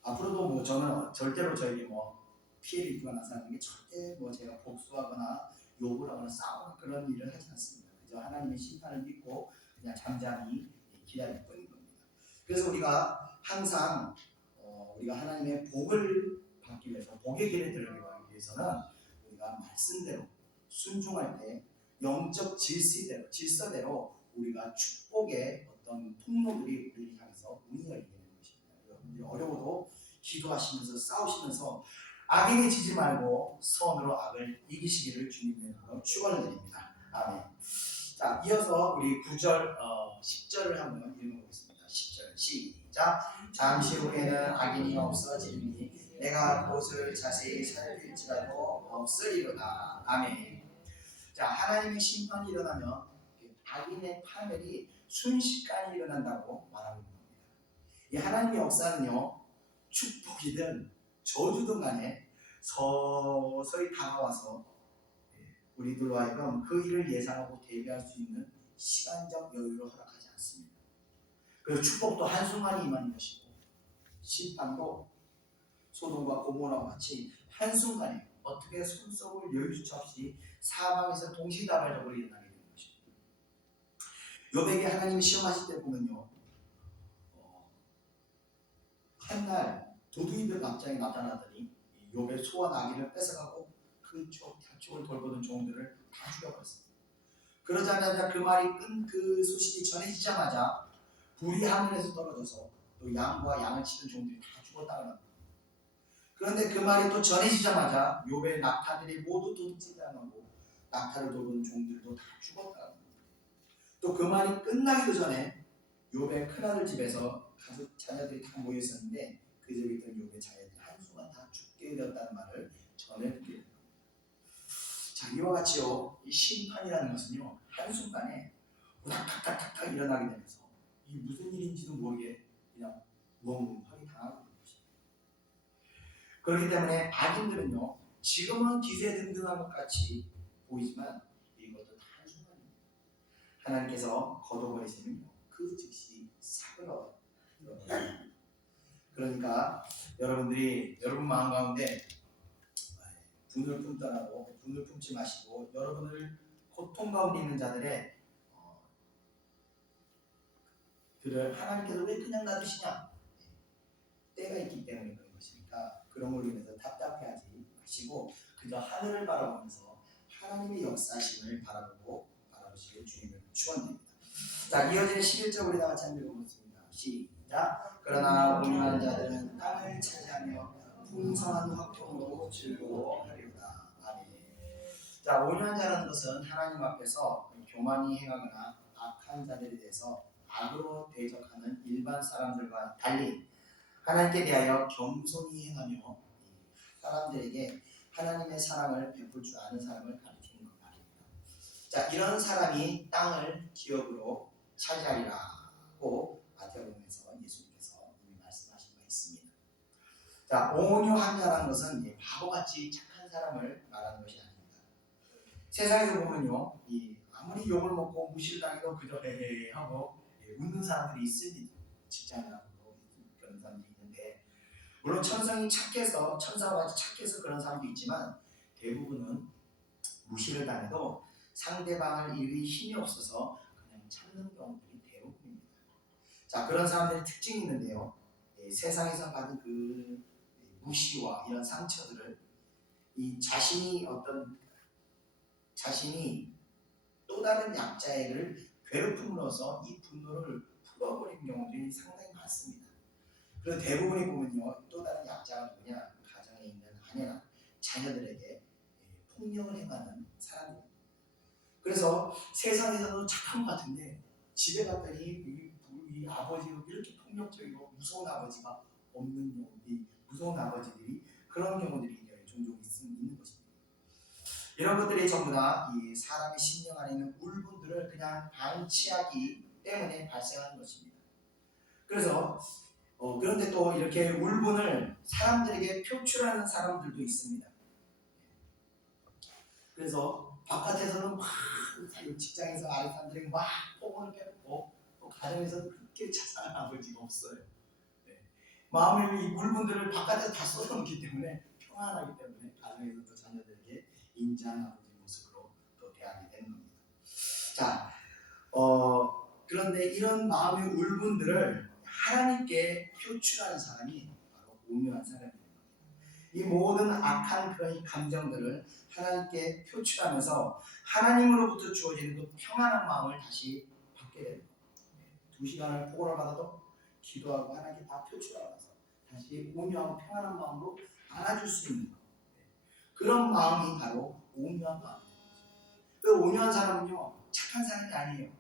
앞으로도 뭐 저는 절대로 저에게 뭐 피해를 입거나 사는 게 절대 뭐 제가 복수하거나 욕을 하거나 싸우는 그런 일을 하지 않습니다. 그저 하나님의 심판을 믿고 그냥 잠잠히 기다릴 뿐인 겁니다. 그래서 우리가 항상 우리가 하나님의 복을 받기 위해서 복의 길에 들어가기 위해서는 우리가 말씀대로 순종할 때 영적 질서대로 우리가 축복의 어떤 통로들이 우리를 향해서 문이 열리게 되는 것입니다. 여러분들이 어려워도 기도하시면서 싸우시면서 악인이 지지 말고 선으로 악을 이기시기를 주님의 이름으로 축원을 드립니다. 아멘. 자, 이어서 우리 9절, 10절을 한번 읽어보겠습니다. 10절 시작. 잠시 후에는 악인이 없어지니 내가 그것을 자세히 살필지라도 없으리로다. 아멘. 자, 하나님의 심판이 일어나면 악인의 파멸이 순식간에 일어난다고 말하고 있는 겁니다. 이 하나님의 역사는요, 축복이든 저주든 간에 서서히 다가와서 우리들로 하여금 그 일을 예상하고 대비할 수 있는 시간적 여유를 허락하지 않습니다. 그리고 축복도 한순간에 임하는 것이고 심판도 소돔과 고모라와 같이 한순간에 어떻게 손속을 여유조차 없이 사방에서 동시다발적으로 일어나게 되는 것입니다. 욥에게 하나님이 시험하실 때 보면요, 한날 도둑이들 납장에 나타나더니 욥의 소와 나귀를 뺏어가고 그 자축을 돌보던 종들을 다 죽여버렸습니다. 그러자마자 그 말이 그 소식이 전해지자마자 불이 하늘에서 떨어져서 또 양과 양을 치던 종들이 다 죽었다고 합니다. 그런데 그 말이 또 전해지자마자 욥의 낙타들이 모두 도둑질을 당하고 낙타를 돌보는 종들도 다 죽었다고 합니다. 또 그 말이 끝나기도 전에 욥의 큰아들 집에서 가족 자녀들이 다 모여 있었는데 그 집에 있던 욥의 자녀들이 한순간 다 죽게 되었다는 말을 전해 듣게 됩니다. 자, 이와 같이요, 이 심판이라는 것은요, 한순간에 우닥닥닥닥 일어나게 되면서 이 무슨 일인지도 모르게 그냥 멍하게 당하게 되는 것입니다. 그렇기 때문에 악인들은요, 지금은 기세등등한 것 같이 보이지만 이것도 다 한순간입니다. 하나님께서 걷어버리시면요, 그 즉시 사그러 들어갑니다. 그러니까 여러분들이 여러분 마음 가운데 분을 품더라도 분을 품지 마시고 여러분을 고통 가운데 있는 자들의 그를 하나님께서 왜 그냥 놔두시냐, 때가 있기 때문에 그런 것이니까 그런 걸로 인해서 답답해하지 마시고 그저 하늘을 바라보면서 하나님의 역사심을 바라보시길 주님을 축원드립니다. 자, 이어지는 11절 우리 다 같이 한번 읽어보겠습니다. 시작. 그러나 온유한 자들은 땅을 차지하며 풍성한 확통으로 즐거워하리로다. 아멘. 자, 온유한 자라는 것은 하나님 앞에서 교만히 행하거나 악한 자들에 대해서 악으로 대적하는 일반 사람들과 달리 하나님께 대하여 겸손히 행하며 사람들에게 하나님의 사랑을 베풀 줄 아는 사람을 가리키는 것 말입니다. 자, 이런 사람이 땅을 기업으로 차지하리라고 마태복음에서 예수님께서 이미 말씀하신 바 있습니다. 자, 온유한 자라는 것은 바보같이 착한 사람을 말하는 것이 아닙니다. 세상에서 보면요, 아무리 욕을 먹고 무시를 당해도 그저 헤헤 하고 웃는 사람들이 있습니다. 직장인하고도 그런 사람들이 있는데, 물론 천성이 착해서 천사와 같이 착해서 그런 사람도 있지만 대부분은 무시를 당해도 상대방을 이기 힘이 없어서 그냥 참는 경우들이 대부분입니다. 자, 그런 사람들의 특징이 있는데요. 세상에서 받은 그 무시와 이런 상처들을 자신이 또 다른 약자를 괴롭힘으로써 이 분노를 풀어버리는 경우들이 상당히 많습니다. 그리고 대부분이 보면요, 또 다른 약자가 누구냐? 가정에 있는 아내나 자녀들에게 폭력을 행하는 사람입니다. 그래서 세상에서도 착한 것 같은데 집에 갔더니 이 아버지가 이렇게 폭력적이고 무서운 아버지가 없는 경우들이, 무서운 아버지들이 그런 경우들이 종종 있는 것입니다. 이런 것들이 전부 다 이 사람의 심령 안에 있는 울분들을 그냥 방치하기 때문에 발생하는 것입니다. 그래서 그런데 또 이렇게 울분을 사람들에게 표출하는 사람들도 있습니다. 그래서 바깥에서는 막 직장에서 아래 사람들에게 막 폭언을 빼놓고 또 가정에서는 그렇게 자상한 아버지가 없어요. 마음의 이 울분들을 바깥에서 다 쏟아놓기 때문에 평안하기 때문에 가정에서도 자녀들에게 인자한 아버지 모습으로 또 대하게 되는 겁니다. 자, 그런데 이런 마음의 울분들을 하나님께 표출하는 사람이 바로 온유한 사람입니다. 이 모든 악한 그런 감정들을 하나님께 표출하면서 하나님으로부터 주어지는 그 평안한 마음을 다시 받게 됩니다. 2시간을 폭언을 받아도 기도하고 하나님께 다 표출하면서 다시 온유하고 평안한 마음으로 안아줄 수 있는 것. 그런 마음이 바로 온유한 마음입니다. 그 온유한 사람은요, 착한 사람이 아니에요.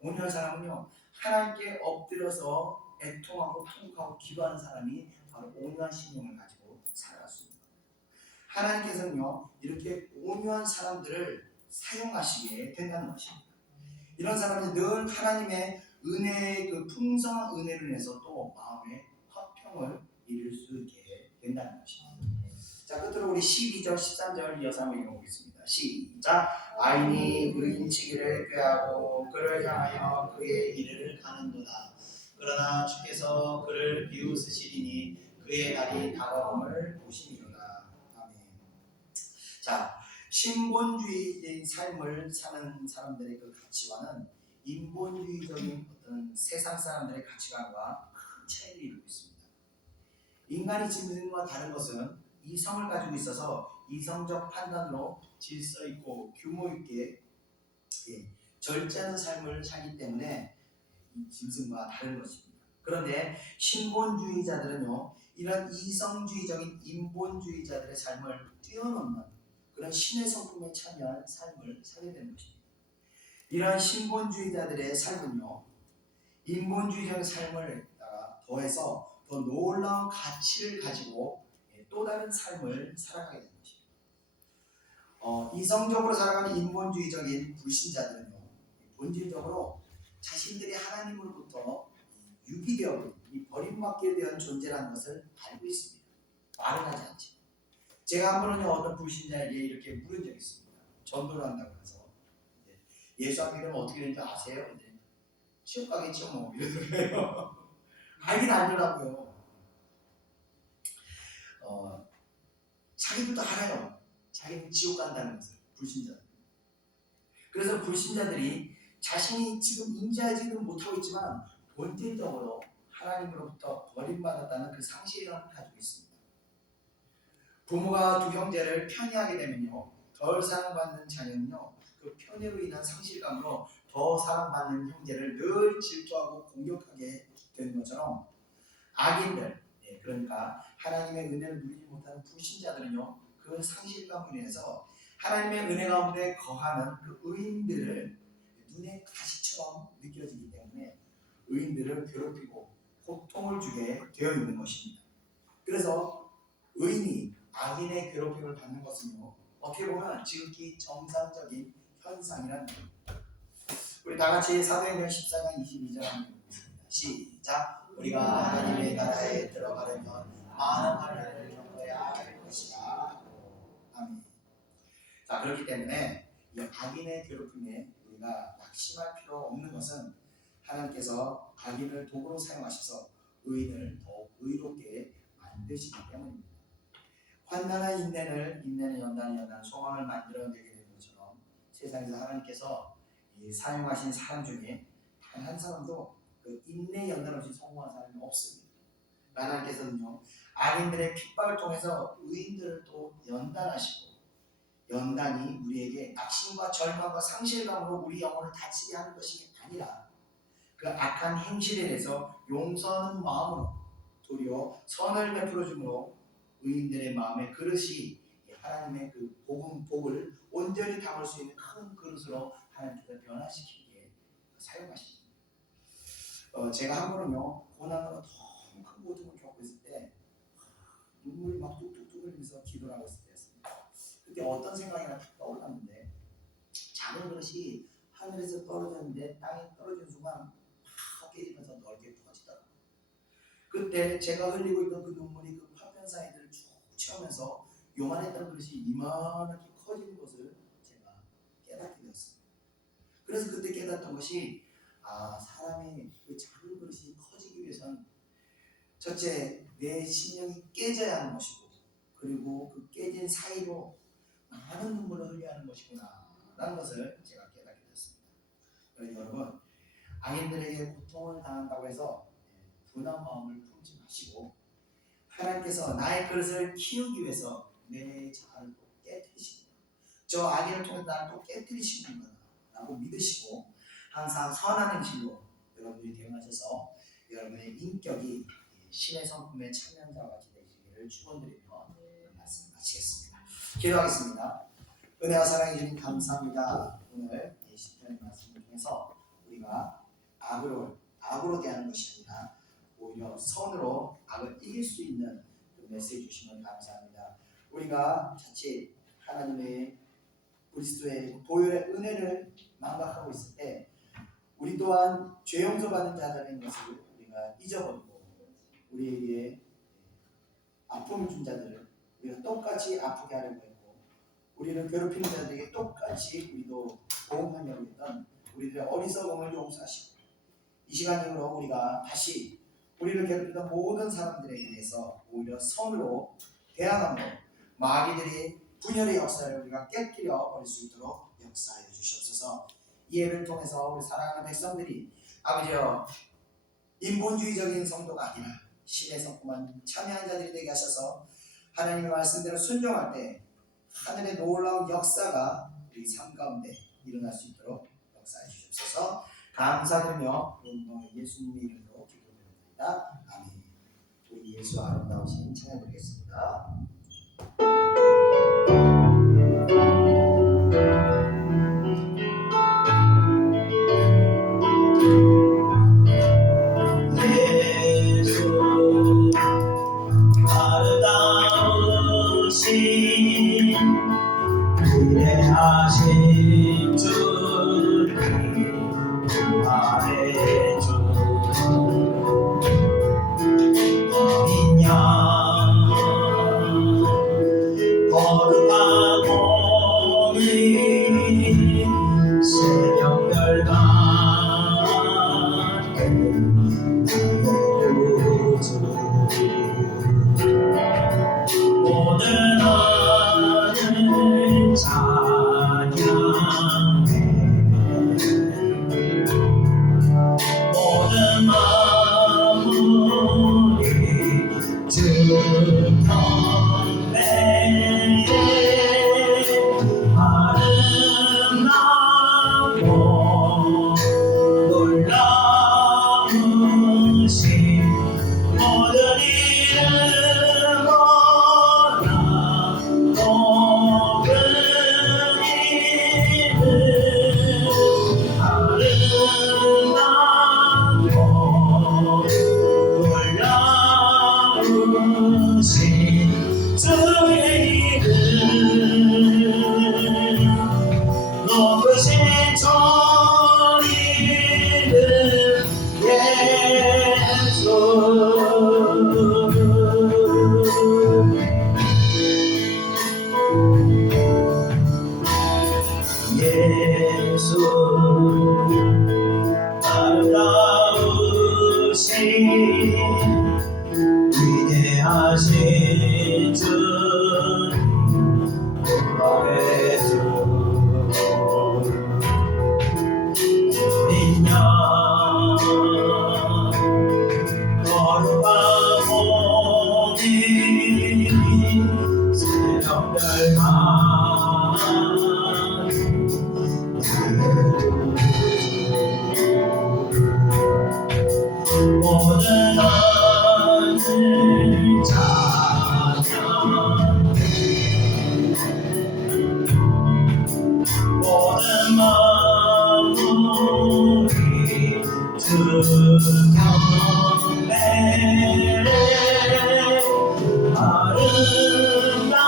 온유한 사람은요, 하나님께 엎드려서 애통하고 통곡하고 기도하는 사람이 바로 온유한 심령을 가지고 살아갔습니다. 하나님께서는요, 이렇게 온유한 사람들을 사용하시게 된다는 것입니다. 이런 사람이 늘 하나님의 은혜의 그 풍성한 은혜를 인해서 또 마음의 화평을 이룰 수 있게 된다는 것입니다. 자, 끝으로 우리 12절, 13절 이어서 한번 읽어보겠습니다. 시작. 아인이 의인치기를 꾀하고 그를 향하여 그의 일을 가는도다. 그러나 주께서 그를 비웃으시리니 그의 날이 다가옴을 보시리로다. 아멘. 자, 신본주의의 삶을 사는 사람들의 그 가치관은 인본주의적인 어떤 세상 사람들의 가치관과 큰 차이를 이루고 있습니다. 인간이 지능과 다른 것은 이성을 가지고 있어서 이성적 판단으로 질서 있고 규모 있게 절제하는 삶을 살기 때문에 이 짐승과 다른 것입니다. 그런데 신본주의자들은요, 이런 이성주의적인 인본주의자들의 삶을 뛰어넘는 그런 신의 성품에 참여한 삶을 살게 되는 것입니다. 이러한 신본주의자들의 삶은요, 인본주의적 삶을 더해서 더 놀라운 가치를 가지고 또 다른 삶을 살아가게 되는 것입니다. 이성적으로 살아가는 인본주의적인 불신자들은요, 본질적으로 자신들이 하나님으로부터 유기되어 이 버림받게 된 존재라는 것을 알고 있습니다. 말은 하지 않죠. 제가 한 번은요, 어떤 불신자에게 이렇게 물은 적이 있습니다. 전도를 한다고 해서 예수 안 믿으면 어떻게 되는지 아세요? 지옥 가겠죠 뭐 이러더래요. 알긴 알더라고요. 자기들도 알아요. 자기는 지옥 간다는 것을, 불신자들. 그래서 불신자들이 자신이 지금 인지하지는 못하고 있지만 본질적으로 하나님으로부터 버림받았다는 그 상실감을 가지고 있습니다. 부모가 두 형제를 편애하게 되면요, 덜 사랑받는 자녀는요, 그 편애로 인한 상실감으로 더 사랑받는 형제를 늘 질투하고 공격하게 되는 것처럼 악인들, 그러니까 하나님의 은혜를 누리지 못하는 불신자들은요, 그 상실감으로 인해서 하나님의 은혜 가운데 거하는 그 의인들을 눈에 가시처럼 느껴지기 때문에 의인들을 괴롭히고 고통을 주게 되어 있는 것입니다. 그래서 의인이 악인의 괴롭힘을 받는 것은요, 어떻게 보면 지극히 정상적인 현상이라는 겁니다. 우리 다 같이 사도행전 14장 22절 한번 읽겠습니다. 시작. 우리가 하나님의 나라에 들어가려면 많은 환난을 겪어야 할 것이다. 아멘. 자, 그렇기 때문에 이 악인의 괴롭힘에 우리가 낙심할 필요 없는 것은 하나님께서 악인을 도구로 사용하셔서 의인을 더욱 의롭게 만드시기 때문입니다. 환난과 인내는 연단이 소망을 만들어내게 되는 것처럼 세상에서 하나님께서 이 사용하신 사람 중에 단 한 사람도 그 인내 연단 없이 성공한 사람이 없습니다. 하나님께서는요, 악인들의 핍박을 통해서 의인들을 또 연단하시고, 연단이 우리에게 낙심과 절망과 상실감으로 우리 영혼을 다치게 하는 것이 아니라 그 악한 행실에 대해서 용서하는 마음으로 도리어 선을 베풀어 주므로 의인들의 마음의 그릇이 하나님의 그 복을 온전히 담을 수 있는 큰 그릇으로 하나님께서 변화시키기에 사용하십니다. 제가 한 번은요, 고난으로 너무 큰 고통을 겪고 있을 때 눈물이 막 뚝뚝뚝 흘리면서 기도를 하고 있을 때였습니다. 그때 어떤 생각이 딱 떠올랐는데, 작은 그릇이 하늘에서 떨어졌는데 땅에 떨어진 순간 팍 깨지면서 넓게 퍼지더라고요. 그때 제가 흘리고 있던 그 눈물이 그 파편 사이들을 쭉 채우면서 요만했던 그릇이 이만하게 커지는 것을 제가 깨닫게 되었습니다. 그래서 그때 깨닫던 것이, 사람이 그 작은 그릇이 커지기 위해서는 첫째, 내 심령이 깨져야 하는 것이고, 그리고 그 깨진 사이로 많은 눈물을 흘려야 하는 것이구나 라는 것을 제가 깨닫게 되었습니다. 그래서 여러분, 악인들에게 고통을 당한다고 해서 분한 마음을 품지 마시고, 하나님께서 나의 그릇을 키우기 위해서 내 자아를 또 깨뜨리시구나, 저 악인을 통해 나를 또 깨뜨리시구나 라고 믿으시고, 항상 선한 행실로 여러분들이 대응하셔서 여러분의 인격이 신의 성품에 참여한 자와 같이 되시기를 축원드리며 말씀 마치겠습니다. 기도하겠습니다. 은혜와 사랑해 주님 감사합니다. 오늘 이 시편의 말씀을 통해서 우리가 악으로 대하는 것이 아니라 오히려 선으로 악을 이길 수 있는 그 메시지 주시면 감사합니다. 우리가 자칫 하나님의 그리스도의 보혈의 은혜를 망각하고 있을 때 우리 또한 죄 용서받는 자들인 것을 우리가 잊어버리고, 우리에게 아픔을 준 자들을 우리가 똑같이 아프게 하려고 했고, 우리를 괴롭히는 자들에게 똑같이 우리도 보응하려고 했던 우리들의 어리석음을 용서하시고, 이 시간 이후로 우리가 다시 우리를 괴롭히던 모든 사람들에 대해서 오히려 선으로 대항함으로 마귀들이 분열의 역사를 우리가 깨뜨려 버릴 수 있도록 역사하여 주시옵소서. 이 예배를 통해서 우리 사랑하는 백성들이 아버지여, 인본주의적인 성도가 아니라 신의 성품만 참여한 자들이 되게 하셔서 하나님의 말씀대로 순종할 때 하늘의 놀라운 역사가 우리 삶 가운데 일어날 수 있도록 역사해 주시옵소서. 감사드리며 예수님의 이름으로 기도드립니다. 아멘. 우리 예수 아름다우신 찬양 드리겠습니다. 위대하신 주님 말해줘 어린 양 거룩한 몸이 새벽별 같은 나의 구주 모든 하늘 찬양해 모든 마음이 주 편에 아름답고 놀라우신 모든 이름보다 높은 이름 아름답고 놀라우신 주의 이름 높으신 저 이름 예수 예수 아름다우신 위대하신 주님 말해줘 모든 하늘 찬양 모든 만물이 주 경배 아름답고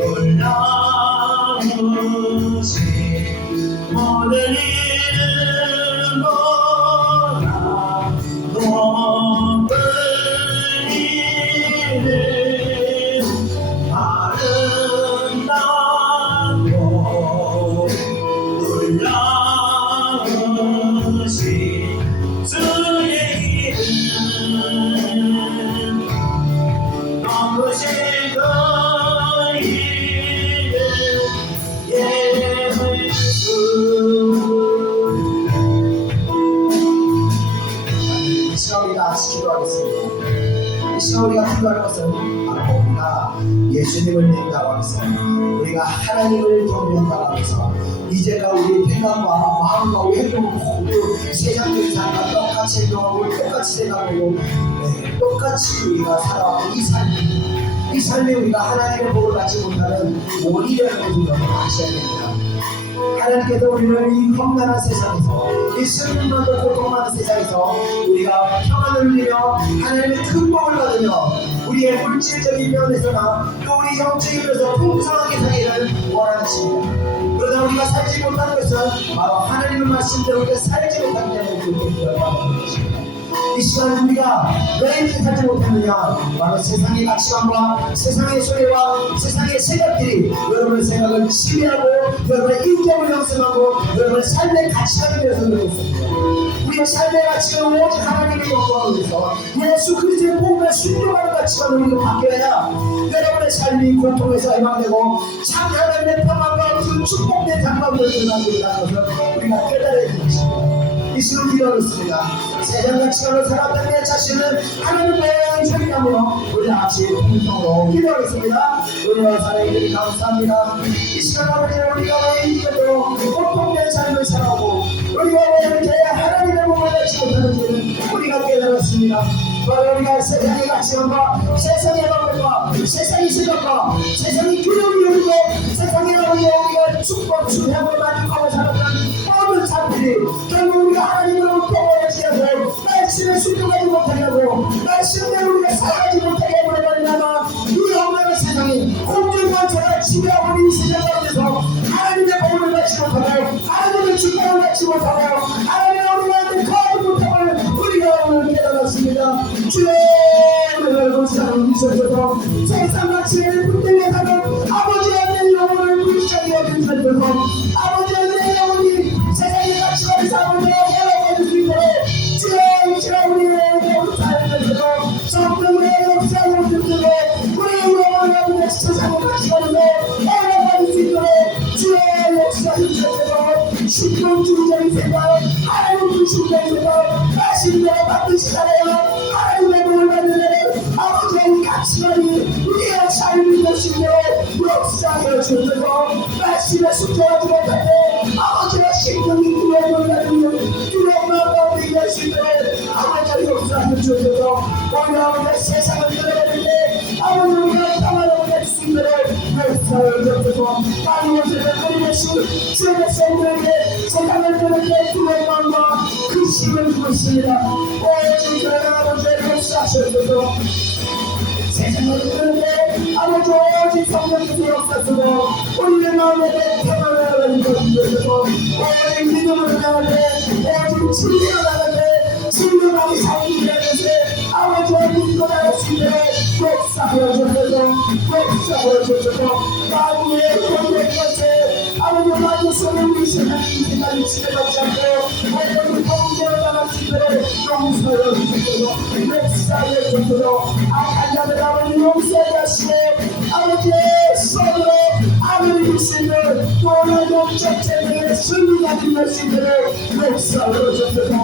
놀라우신 모든 이름 보라 높은 이름 아름답고 놀라우신 주의 이름 높으신 그 이름 예수 이 시간 우리가 같이 기도하겠습니다. 이 시간 우리가 기도할 것은 바로 우리가 예수님을 믿는다고 하면서 우리가 하나님을 경배한다고 하면서 이제가 우리 생각과 마음과 우리 행동을 모두 세상적인 삶과 똑같이 행동하고 똑같이 생각하고 똑같이 우리가 살아왔고 이 삶에 우리가 하나님의 복을 받지 못하는 원인이라는 것을 우리가 아셔야 됩니다. 하나님께서 우리를 이 험난한 세상에서 이 슬픔만도 고통 많은 세상에서 우리가 평안을 누리며 하나님의 큰 복을 받으며 우리의 물질적인 면에서나 또 우리 영적인 면에서 풍성하게 살기를 원하십니다. 그러나 우리가 살지 못하는 것은 바로 하나님의 말씀대로 살지 못하기 때문에 그렇게 기도하는 것입니다. 이 시간 우리가 왜 이렇게 살지 못했느냐? 바로 세상의 가치관과 세상의 소리와 세상의 생각들이 여러분의 생각을 지배하고 여러분의 인격을 형성하고 여러분의 삶의 가치관을 위해서 그렇습니다. 우리의 삶의 가치관은 오직 하나님의 영광을 위해서 예수 그리스도의 복음에 순종하는 가치관을 우리가 바뀌어야 여러분의 삶이 고통에서 해방되고 참 하나님의 평안과 그 축복된 장막을 드러나는 것을 우리가 깨달아야 되는 것입니다. 이 시간 기도하겠습니다. 세상 가치관을 살았던 내 자신을 하나님의 소리하며 우리 같이 통성으로 기도하겠습니다. 우리와 사랑해주니 감사합니다. 이 시간 아버지는 우리가 왜 이렇게도 고통된 삶을 살아오고 우리가 왜 이렇게 하나님의 몸을 내지 못하는지를 우리가 깨달았습니다. 바로 우리가 세상의 가치관과 세상의 방법과 세상의 생각과 세상의 교육이 오고 세상에 우리가 축복 주행을 만족하고 살았던 모든 삶들이 결국 우리가 하나님으로 떠나지 않고 말씀에 순종하지 못하게 하고 말씀대로 우리가 살아가지 못하게 해버려버리다가 이 험난한 세상이 공중관처럼 지배하고 있는 이 세상 가운데서 하나님의 복을 받지 못하고 하나님의 축복을 받지 못하고 하나님의 우리한테 거하지 못하고 우리가 오늘 깨달았습니다. 주의 은혜를 감사하는 주셔서 세상 가치를 붙들려 사는 아버지의 내 영혼을 불쌍히 여긴 살펴서 아버지의 내 영혼이 세상의 가치관을 아버지의 해로워질 수 있도록 주의 이치가 우리의 삶에서도 성령의 역사를 붙들고 우리의 영혼을 아버지의 세상의 가치관에서 해로워질 수 있도록 주의 역사를 주셔서 신명주의적인 생각 하나님 불신적인 생각 말씀대로 반드시 살아야 하나님의 복을 받는 아버지의 가치관이 우리의 삶이 것이며 역사하여 주셔서 말씀에 순종하지 못할 때 아버지의 심령이 두려움을 가지고 두려움을 가운데 이할 수 있도록 아버지의 역사하여 주셔서 오늘 아버지의 세상을 들어가는데 아버지 우리가 평화를 낼 수 있도록 역사하여 주셔서 많은 것을 버리면서 주의 백성들에게 세상을 들어갈 두려움과 근심을 주고 있습니다. 오직 아버지의 역사하셔서 세상을 듣는데 아버지 오직 성령께서 역사하시고 우리의 마음에 평안을 가지고 오직 믿음을 나가는데 오직 진리를 나가는데 진리만이 삶이 되는데 아버지와 믿고 나갈 수 있는 역사하여 주셔서 역사하여 주셔서 나무의 권력의 것에 아버지 많은 손을 우리 세상이 인생까지 지배받지 않고 아버지 범죄를 나갈 수 있도록 용서하여 주셔서 역사하여 주셔서 악한 자들 아버지 용서하여 하시고 아버지의 손으로 아버지 주시는 놀라운 전쟁의 승리가 있는 수 있도록 역사로 주셔서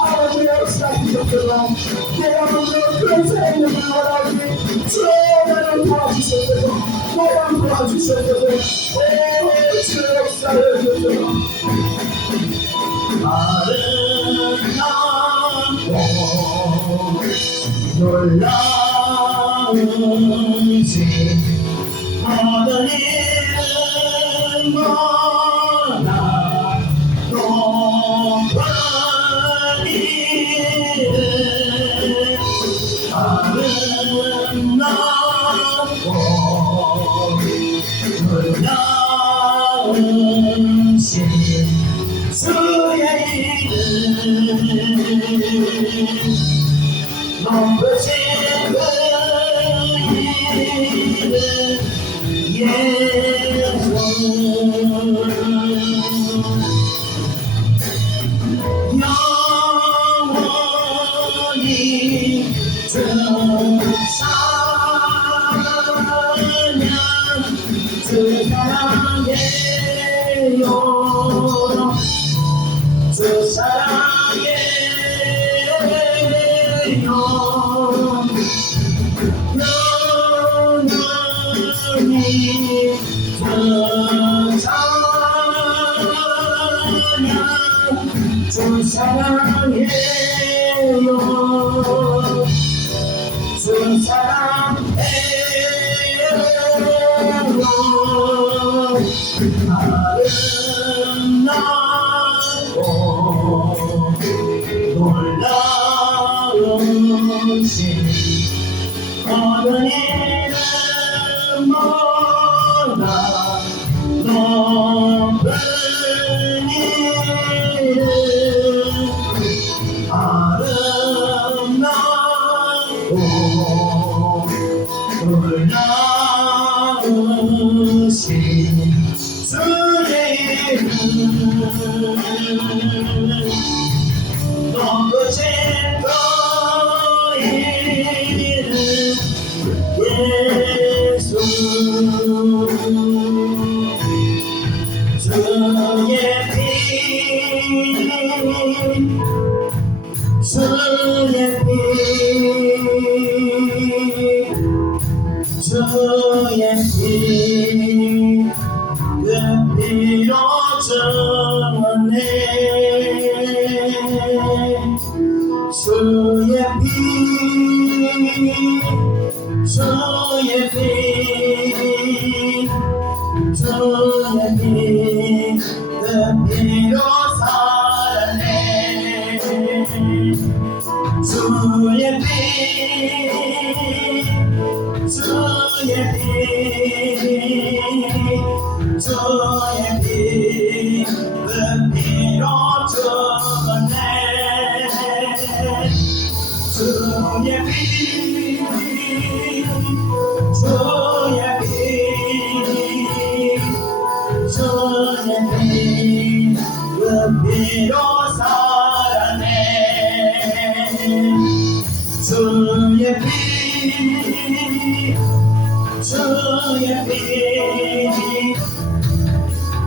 아버지의 역사해 주셔서 내가 먼저 그런 사람을 원하기 주여를 도와주셔서 나를 도와주셔서 주의 역사를 주셔서 아름답고 놀라우신 모든 이름 보다 높은 이름 아름답고 놀라우신 주의 이름 높으신 그 이름 예수 영원히 주 사랑 주 사랑해요 주 사랑해요 영원히 주 사랑 주 사랑해요 주 사랑해요 아름답고 놀라우신 모든 이름보다 높은 이름 아름답고 놀라우신 주의 이름 높으신 그 이름 예수 주의 피 주의 피 주의 피 그 피로 정하네 주의 피 주의 피 주의 피 그 피로 살아내 주의 피 주의 피 주의 피 그 피로 주었네 주의 피 주의 피 주의 피 그 피로 살아내 주의 피 주의 피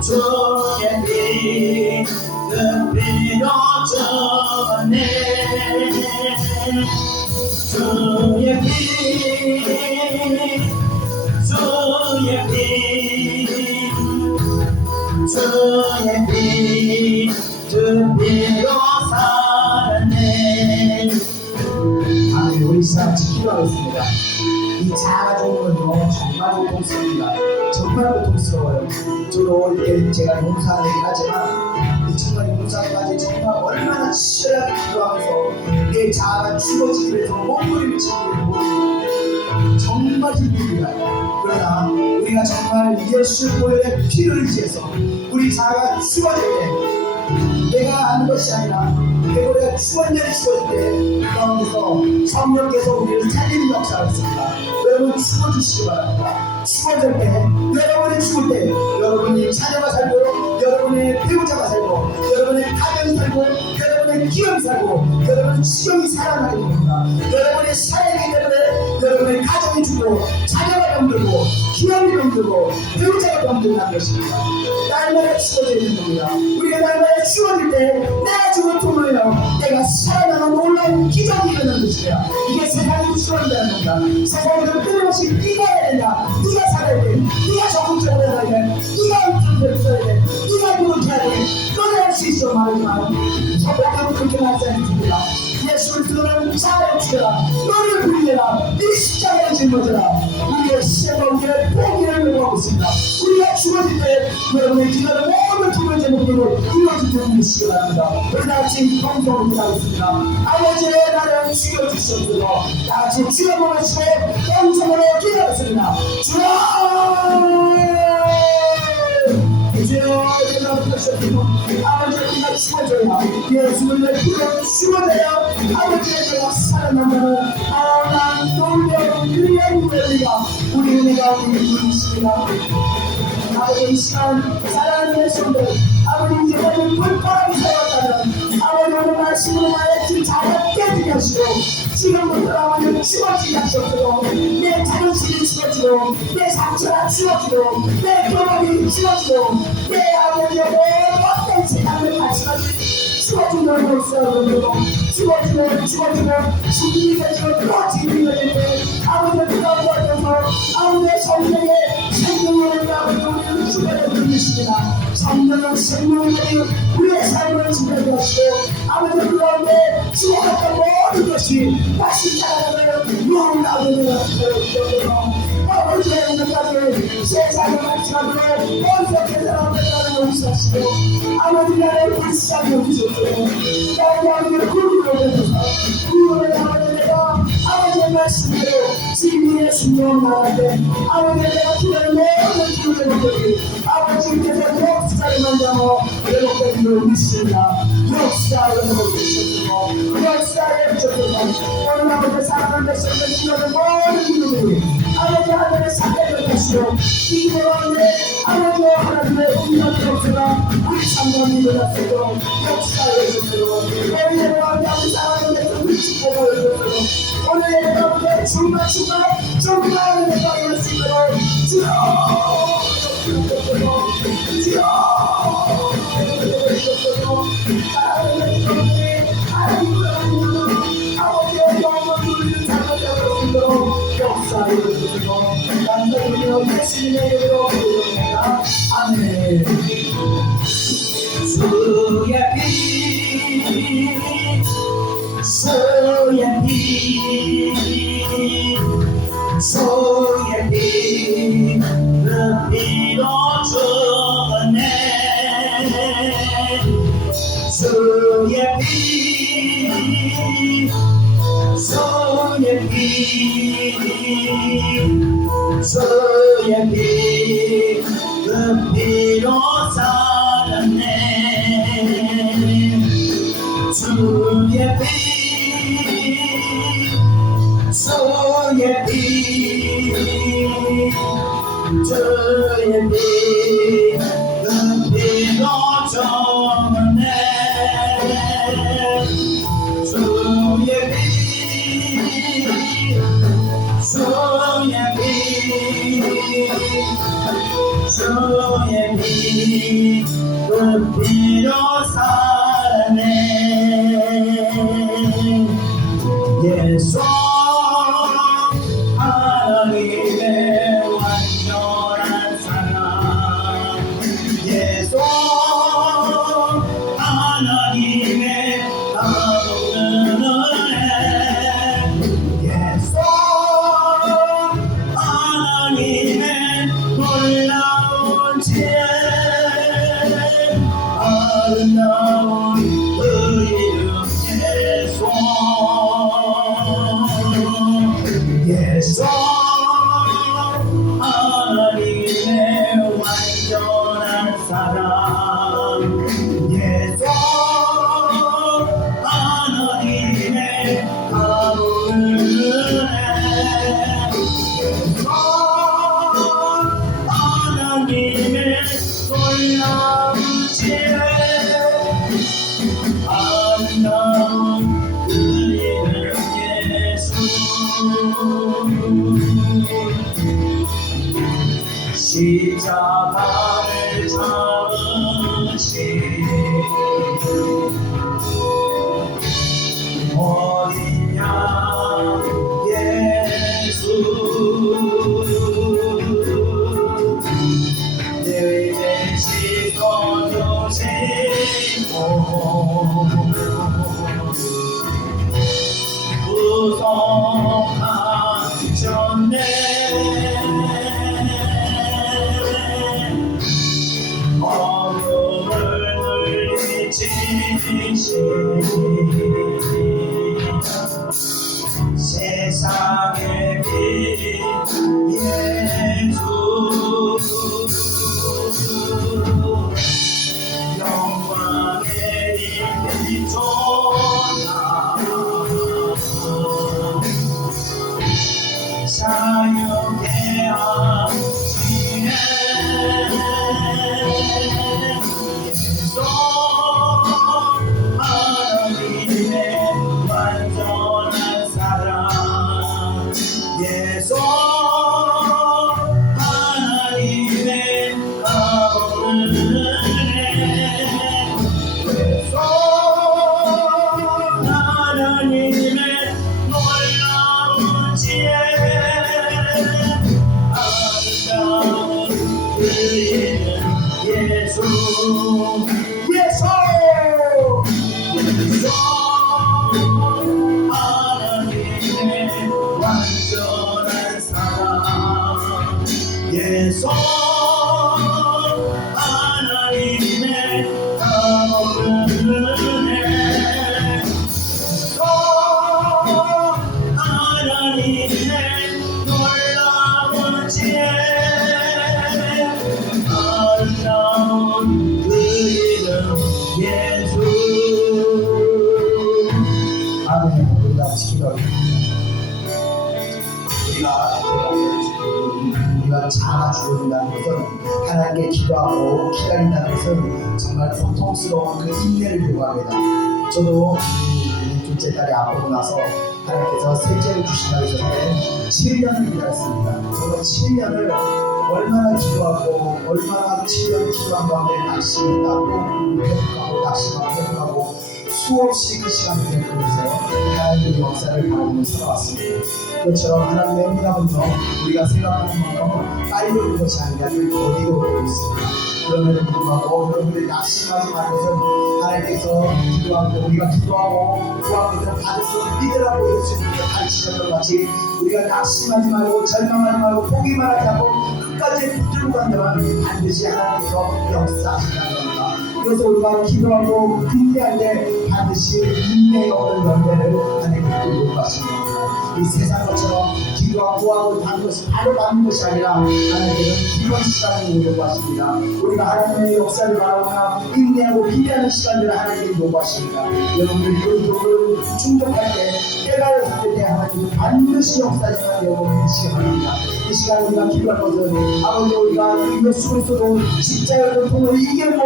주의 피 그 피로 주었네 주의 피 주의 피 주의 피 그 피로 살았네 아멘. 우리 시간 지키도록하겠습니다. 이 작아진 건요 정말 고통스럽습니다. 정말 고통스러워요. 저도 이렇게 제가 용사를 하지만 이 정말 용사까지 정말 얼마나 치열하게 기도하면서 내 자아가 죽어지기 위해서 몸부림을 치고 정말 힘듭니다. 그러나 우리가 정말 예수 보혈의 피를 의지해서 우리 자아가 죽어질 때 내가 아는 것이 아니라 우리가 추원년이 죽어질 때 가운데서 성령께서 우리를 살리는 역사가 있습니다. 여러분 죽어주시기 바랍니다. 죽어질 때 여러분이 죽을 때 여러분이 자녀가 살고 여러분의 배우자가 살고 여러분의 가정이 살고 여러분의 여러분의 기억이 살고 여러분의 지경이 살아나게 됩니다. 여러분의 살아있기 때문에 여러분의 가정이 죽고 자녀가 병들고 기업이 병들고 배우자가 병들는 것입니다. 날마다 죽어져 있는 겁니다. 우리가 날마다 죽어질 때 내가 죽을 통로에요 내가 살아나는 놀라운 기적이 일어나는 것이야. 이게 세상이 죽어진다는 겁니다. 세상에서 끊임없이 네가 해야 된다. 네가 살아야 돼. 네가 적극적으로 해야 돼. 네가 움직임을 써야 돼. 네가 노력해야 돼. 너는 할 수 있어 말하지만 성경은 그렇게 말씀하십니다. 예수를 들어는 자를 죽여라. 너를 부리라. 네 십자가를 짊어져라. 우리의 시험과 우리의 포기를 요구하고 있습니다. 우리가 죽어질 때 여러분의 기도를 모든 두 번째 목표로 이루어지도록 해주시기 바랍니다. 우리 다같이 방송을 기도하겠습니다. 아버지의 나를 죽여주시옵소서. 다같이 주여 보시고 영성으로 기도하겠습니다. 주여 아버지 우리가 죽어져야 예수를 내 피로 죽어져야 아버지의 내가 살아난다는 난 놀라운 유리한 우리가 우리 은혜가 우리 부르십니다. 아버지 이 시간 사랑하는 예수님들 아버지 이제까지 불바람이 세웠다면 아버지 오늘 말씀으로 나의 길 잘 깨지게 하시고 지금부터 아버지 치워지게 하시옵소서. 내 자존심이 치워지고 내 상처가 치워지고 내 경험이 치워지고 내 아버지의 어떤 생각을 가치까지 치워주는 것으로 치워지고 죽음이 되시고 또 죽음이 되는데 아버지의 그가 보아줘서 아버지의 성령의 생명을 아버지 우리를 주변에 드리십니다. 성령의 생명을 우리의 삶을 주변에 하시고 아버지 그 가운데 지워졌던 모든 것이 다시 살아나는 영원 아버지가 되어주셔서 아버지의 오늘까지 세상을 마치가도록 원석의 사람을 용서하시고 아버지 나를 불쌍히 여기셔서 나의 아버지를 굴리고 오셔서 그분을 아버지 내가 아버지의 말씀대로 지금 이 순간 나한테 아버지 내가 기다린 모든 기도를 먹더니 아버지께서 역사를 만나고 회복되는 걸 믿습니다. 역사를 먹으셔서 역사를 해주셔서 오늘 아버지 사랑하는 백성들 기도를 모든 기도들이 아버지 하늘의 사랑을 하시고 이 기도 가운데 아버지와 하나님의 운명의 역사가 우리 상관이 일어났어도 역사를 해주셔서 오늘 가운데 아버지 사랑하는 백성들 축복을 해주셔서 오늘 예배 가운데 정말 내가 이룰 수 있도록 주여 사랑하는 백성들이 하나님을 아버지의 영광을 누리는 삶을 살아갈 수 있도록 역사를 해주셔서 남자들이여 예수님의 이름으로 기도합니다. 아멘. 주의 피 주의 피 주의 피 그 피로 주었네. 주의 피 주의 피 주의 피 그 피로 살았네. 주의 피 주의 피 주의 피 그 피로 정했네. 주의 피 주의 피 주의 피 그 피로 살았네. 예수 하나님의 완전한 사랑 예수 하나님의 다없는 은혜 예수 하나님의 놀라운 지혜 아름다운 십자가를 잡으신 어린 양 예수 내 대신 져주시고 구속하셨네 어둠을 물리치신 세상의 빛 예수 영광의 빛존나 사역해 하시네 예수 하나님의 완전한 사랑 예수 하나님의 가보는 은혜 예수 하나님의 놀라운 지혜 아름다운 그 이름 예수 예수 예수 하나님의 완전한 사랑 예수 하나님의 가보는 은혜 예수 하나님의 놀라운 지혜 아름다운 그 이름 예수 아멘. 우리가 지키도록 우리가 자아 죽어진다는 것은 하나님께 기도하고 기다린다는 것은 정말 고통스러운 그 인내를 요구합니다. 저도 둘째 딸이 아프고 나서 하나님께서 셋째를 주신다고 하셨는데 7년을 기다렸습니다. 저는 7년을 얼마나 기도하고 얼마나 7년 기도한 가운데 낙심했다고 회복하고 낙심하고 회복하고 수없이 그 시간을 계속해서 하나님의 역사를 바라보며 살아왔습니다. 그것처럼 하나님의 응답은요 우리가 생각하는 만큼 빨리 오는 것이 아니라 늘 더디게 오고 있습니다. 그럼에도 불구하고 여러분들이 낙심하지 말는 것은 하나님께서 기도하고 우리가 기도하고 구하고 받을 수 믿으라고 예수님께서 가르치셨던 같이 우리가 낙심하지 말고 절망하지 말고 포기만 하지 않고 끝까지 붙들고 간다면 반드시 하나님께서 역사하신다는 겁니다. 그래서 우리가 기도하고 인내할 때 반드시 인내의 얻은 열매를 하나님께서 요구하십니다. 이 세상 것처럼 기도하고 구하고 받는 것이 바로 받는 것이 아니라 하나님께서는 기도의 시간을 요구하십니다. 우리가 하나님의 역사를 바라보며 인내하고 기대하는 시간들을 하나님께 요구하십니다. 여러분들 그 기도를 충족할 때 깨달을 받을 때 하나님은 반드시 역사하시는 여러분 믿으시기 바랍니다. 이 시간 우리가 기도할 것은 아버지 우리가 예수 그리스도 십자가의 고통을 이겨고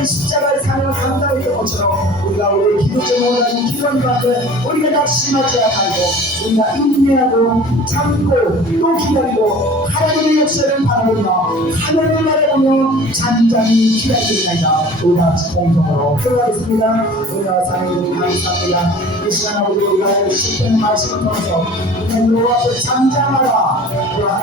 이 십자가의 사명을 감당했던 것처럼 우리가 우리 기도 제목을 가지고 기도하는 가운데 우리가 낙심하지 않고 우리가 인내하고 참고 또 기다리고 하나님의 역사를 바라보며 하늘을 바라보며 잔잔히 기다리나이다. 우리 같이 공동으로 기도하겠습니다. 우리가 사랑해주님 감사합니다. 이 시간 아버지 우리가 시편 말씀을 통해서 우리가 앞에 잠잠하라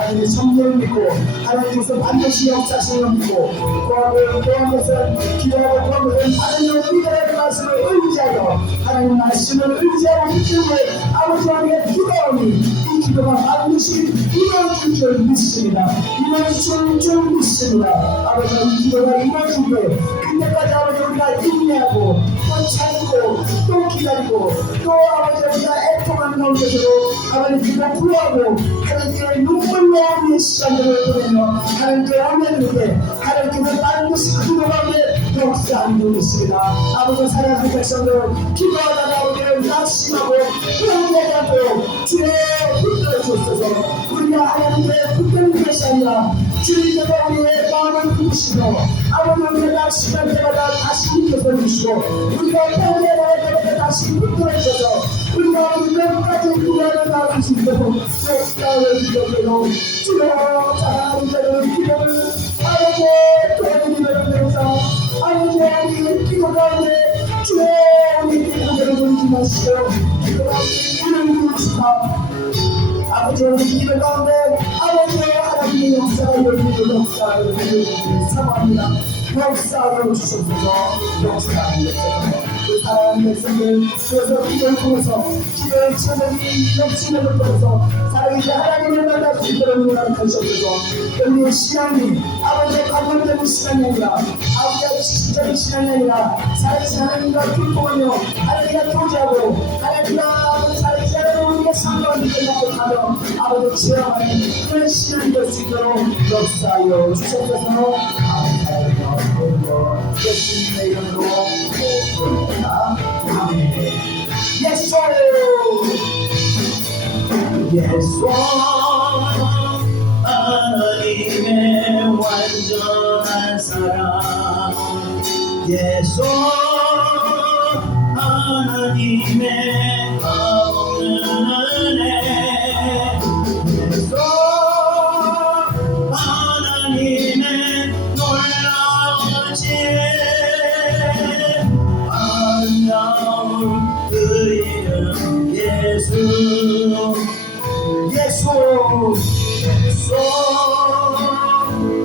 하나님의 성령을 믿고 하나님께서 반드시 역사하시는 걸 믿고 또한 것은 기도하고 또한 것은 다른 영을 믿으라는 말씀을 의지하여 하나님 말씀을 의지하고 믿기에 아버지 우리의 기도하니 이 기도가 반드시 이루어질 줄 믿습니다. 이루어질 줄 믿습니다. 아버지 이 기도가 이루어질 때 그때까지 아버지 우리가 인내하고 또 참고 또 기다리고 또 아버지 우리가 애통하는 가운데서도 아버지 기도 구하고 하나님께 눈물로 우리의 시간들을 보내며 하나님께 원하는데 하나님께서 반드시 그 기도 가운데 역사하는 줄 믿습니다. 아버지 사랑하는 백성들 기도하다가 우리를 낙심하고 회개하고 주의 붙들어 주옵소서. 우리가 하나님께 붙드는 것이 아니라 주님께서 우리의 마음을 부으시고 아버지 우리가 낙심할 때마다 다시 붙들어 주시고 우리가 포기할 때마다 다시 붙들어 주셔서 우리가 우리 끝까지 구원을 나갈 수 있도록 역사를 주옵소서. 주여 사랑하는 자들의 기도를 가운데 주의 우리에게 고개를 돌리지 마시고 기도 가운데 이를 부르시다. 아버지 오늘 기도 가운데 아버지의 하나님의 역사가 이루어지는 역사를 사모합니다. 역사하여 주셔서 역사하는 역사로 그 사랑하는 백성들 그래서 기도를 통해서 기도의 체험이 넘치는 걸 통해서 살아계신 하나님을 만날 수 있도록 응원하는 것이옵소서. 우리의 신앙이 아버지의 관념적인 신앙이 아니라 아버지의 지식적인 신앙이 아니라 살아계신 하나님과 교통하며 하나님과 교제하고 하나님과 살아계신 하나님과 우리가 상관을 믿고 가며 아버지 체험하는 그런 신앙이 될 수 있도록 역사하여 주셔서 감사하며 예수님의 이름으로 기도합니다. 아멘. 예수 예수 하나님의 완전한 사랑 예수 하나님의 없는 은혜 예수 하나님의 놀라운 지혜 아름다운 그 이름 예수 예수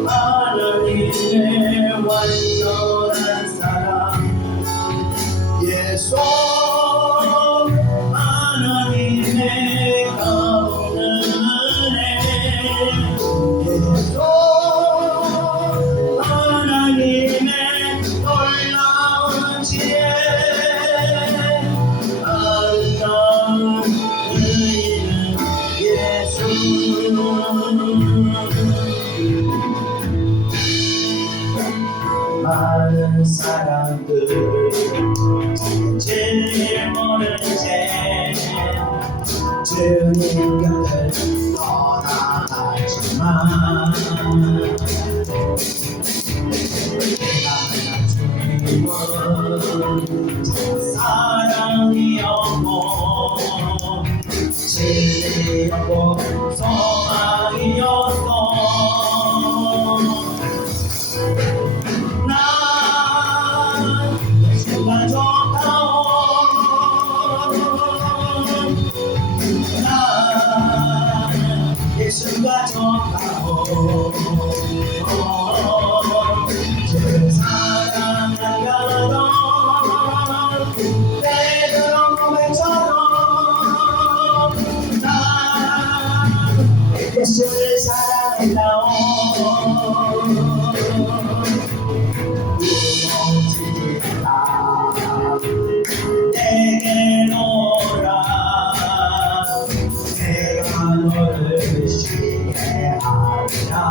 하나님의 완전한 사랑 예수 하나님의 없는 은혜 예수 하나님의 놀라운 지혜 아름다운 그 이름 예수 많은 사람들 진리를 모르는 채 주님 곁을 떠나가지만 내가 만난 주님은 사랑이었고 진리였고 소망이었어 예수가 좋다오 난 예수가 좋다오 그 사랑한가도 내 그런 고백처럼 난 예수를 사랑한다오 내게 오라 내가 너를 시해하리라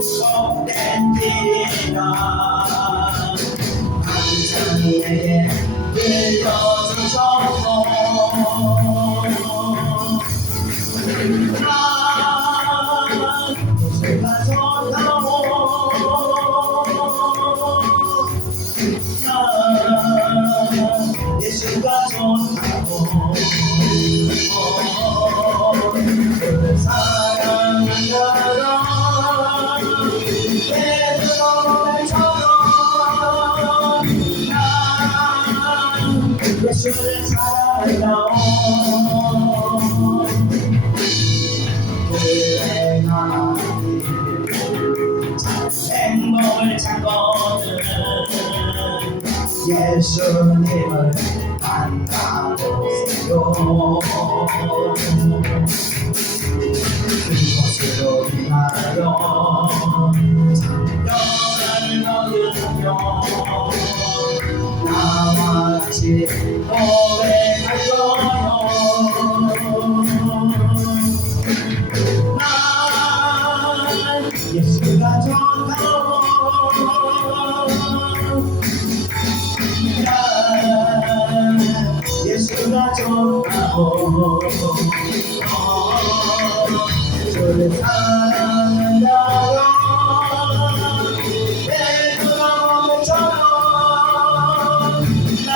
속된 길이라 항상 내게 들려주셔서 예수가 좋다고 예수가 좋다고 그 사랑한다라 내 그놈처럼 난 예수를 사랑한다오 행복을 찾거든 예수님을 만나보세요 그것으로 인하여 영광을 얻으며 나와 같이 고백할 거요 난 예수가 좋다고 난 예수가 좋다고 주를 사랑한다고 내 그놈처럼 난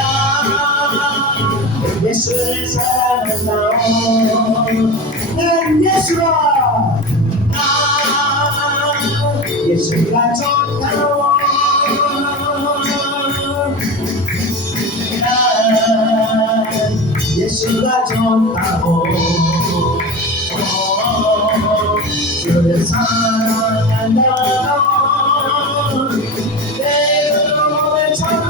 예수를 사랑한다고 난 예수가 난 예수가 좋다고 예수가 좋다고 주를 사랑한다고 내 노래처럼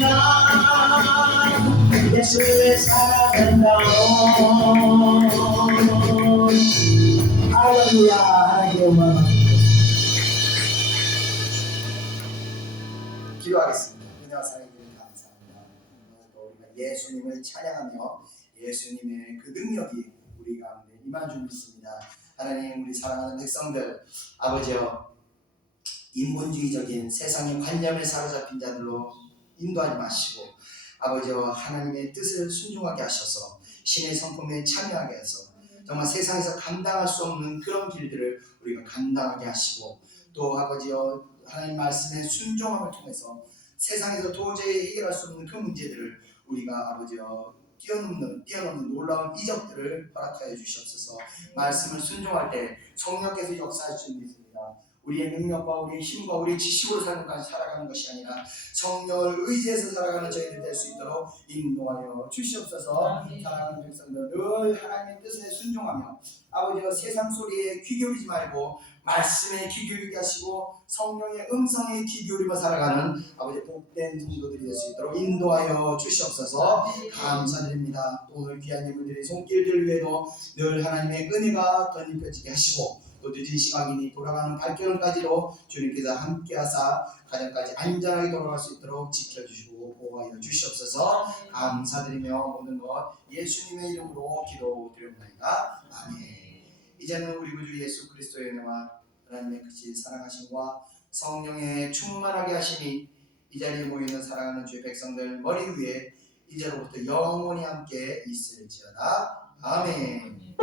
나 예수를 사랑한다고 할렐루야 하나님의 영광 기도하겠습니다. 은혜와 사랑해 주님 감사합니다. 오늘도 우리가 예수님을 찬양하며 예수님의 그 능력이 우리 가운데 임한 줄 믿습니다. 하나님, 우리 사랑하는 백성들, 아버지여, 인본주의적인 세상의 관념에 사로잡힌 자들로 인도하지 마시고, 아버지여, 하나님의 뜻을 순종하게 하셔서 신의 성품에 참여하게 해서 정말 세상에서 감당할 수 없는 그런 길들을 우리가 감당하게 하시고, 또 아버지여, 하나님 말씀의 순종함을 통해서 세상에서 도저히 해결할 수 없는 그 문제들을 우리가 아버지여 뛰어넘는 놀라운 이적들을 허락하여 주시옵소서. 말씀을 순종할 때 성령께서 역사할 수 있습니다. 우리의 능력과 우리의 힘과 우리의 지식으로 살아가는 것이 아니라 성령을 의지해서 살아가는 저희들 될 수 있도록 인도하여 주시옵소서. 사랑하는 백성들, 늘 하나님의 뜻에 순종하며 아버지여 세상 소리에 귀 기울이지 말고 말씀에 귀 기울이게 하시고 성령의 음성에 귀 기울이며 살아가는 아버지 복된 성도들이 될 수 있도록 인도하여 주시옵소서. 감사드립니다. 또 오늘 귀한 예물들의 손길들 위에도 늘 하나님의 은혜가 덧입혀지게 하시고 또 늦은 시간이니 돌아가는 발견까지도 주님께서 함께하사 가정까지 안전하게 돌아갈 수 있도록 지켜주시고 보호하여 주시옵소서. 감사드리며 모든 것 예수님의 이름으로 기도드립니다. 아멘. 이제는 우리 구주 예수 그리스도의 은혜와 하나님의 크신 사랑하심과 성령의 충만하게 하심이 이 자리에 모이는 사랑하는 주의 백성들 머리 위에 이제로부터 영원히 함께 있을지어다. 아멘.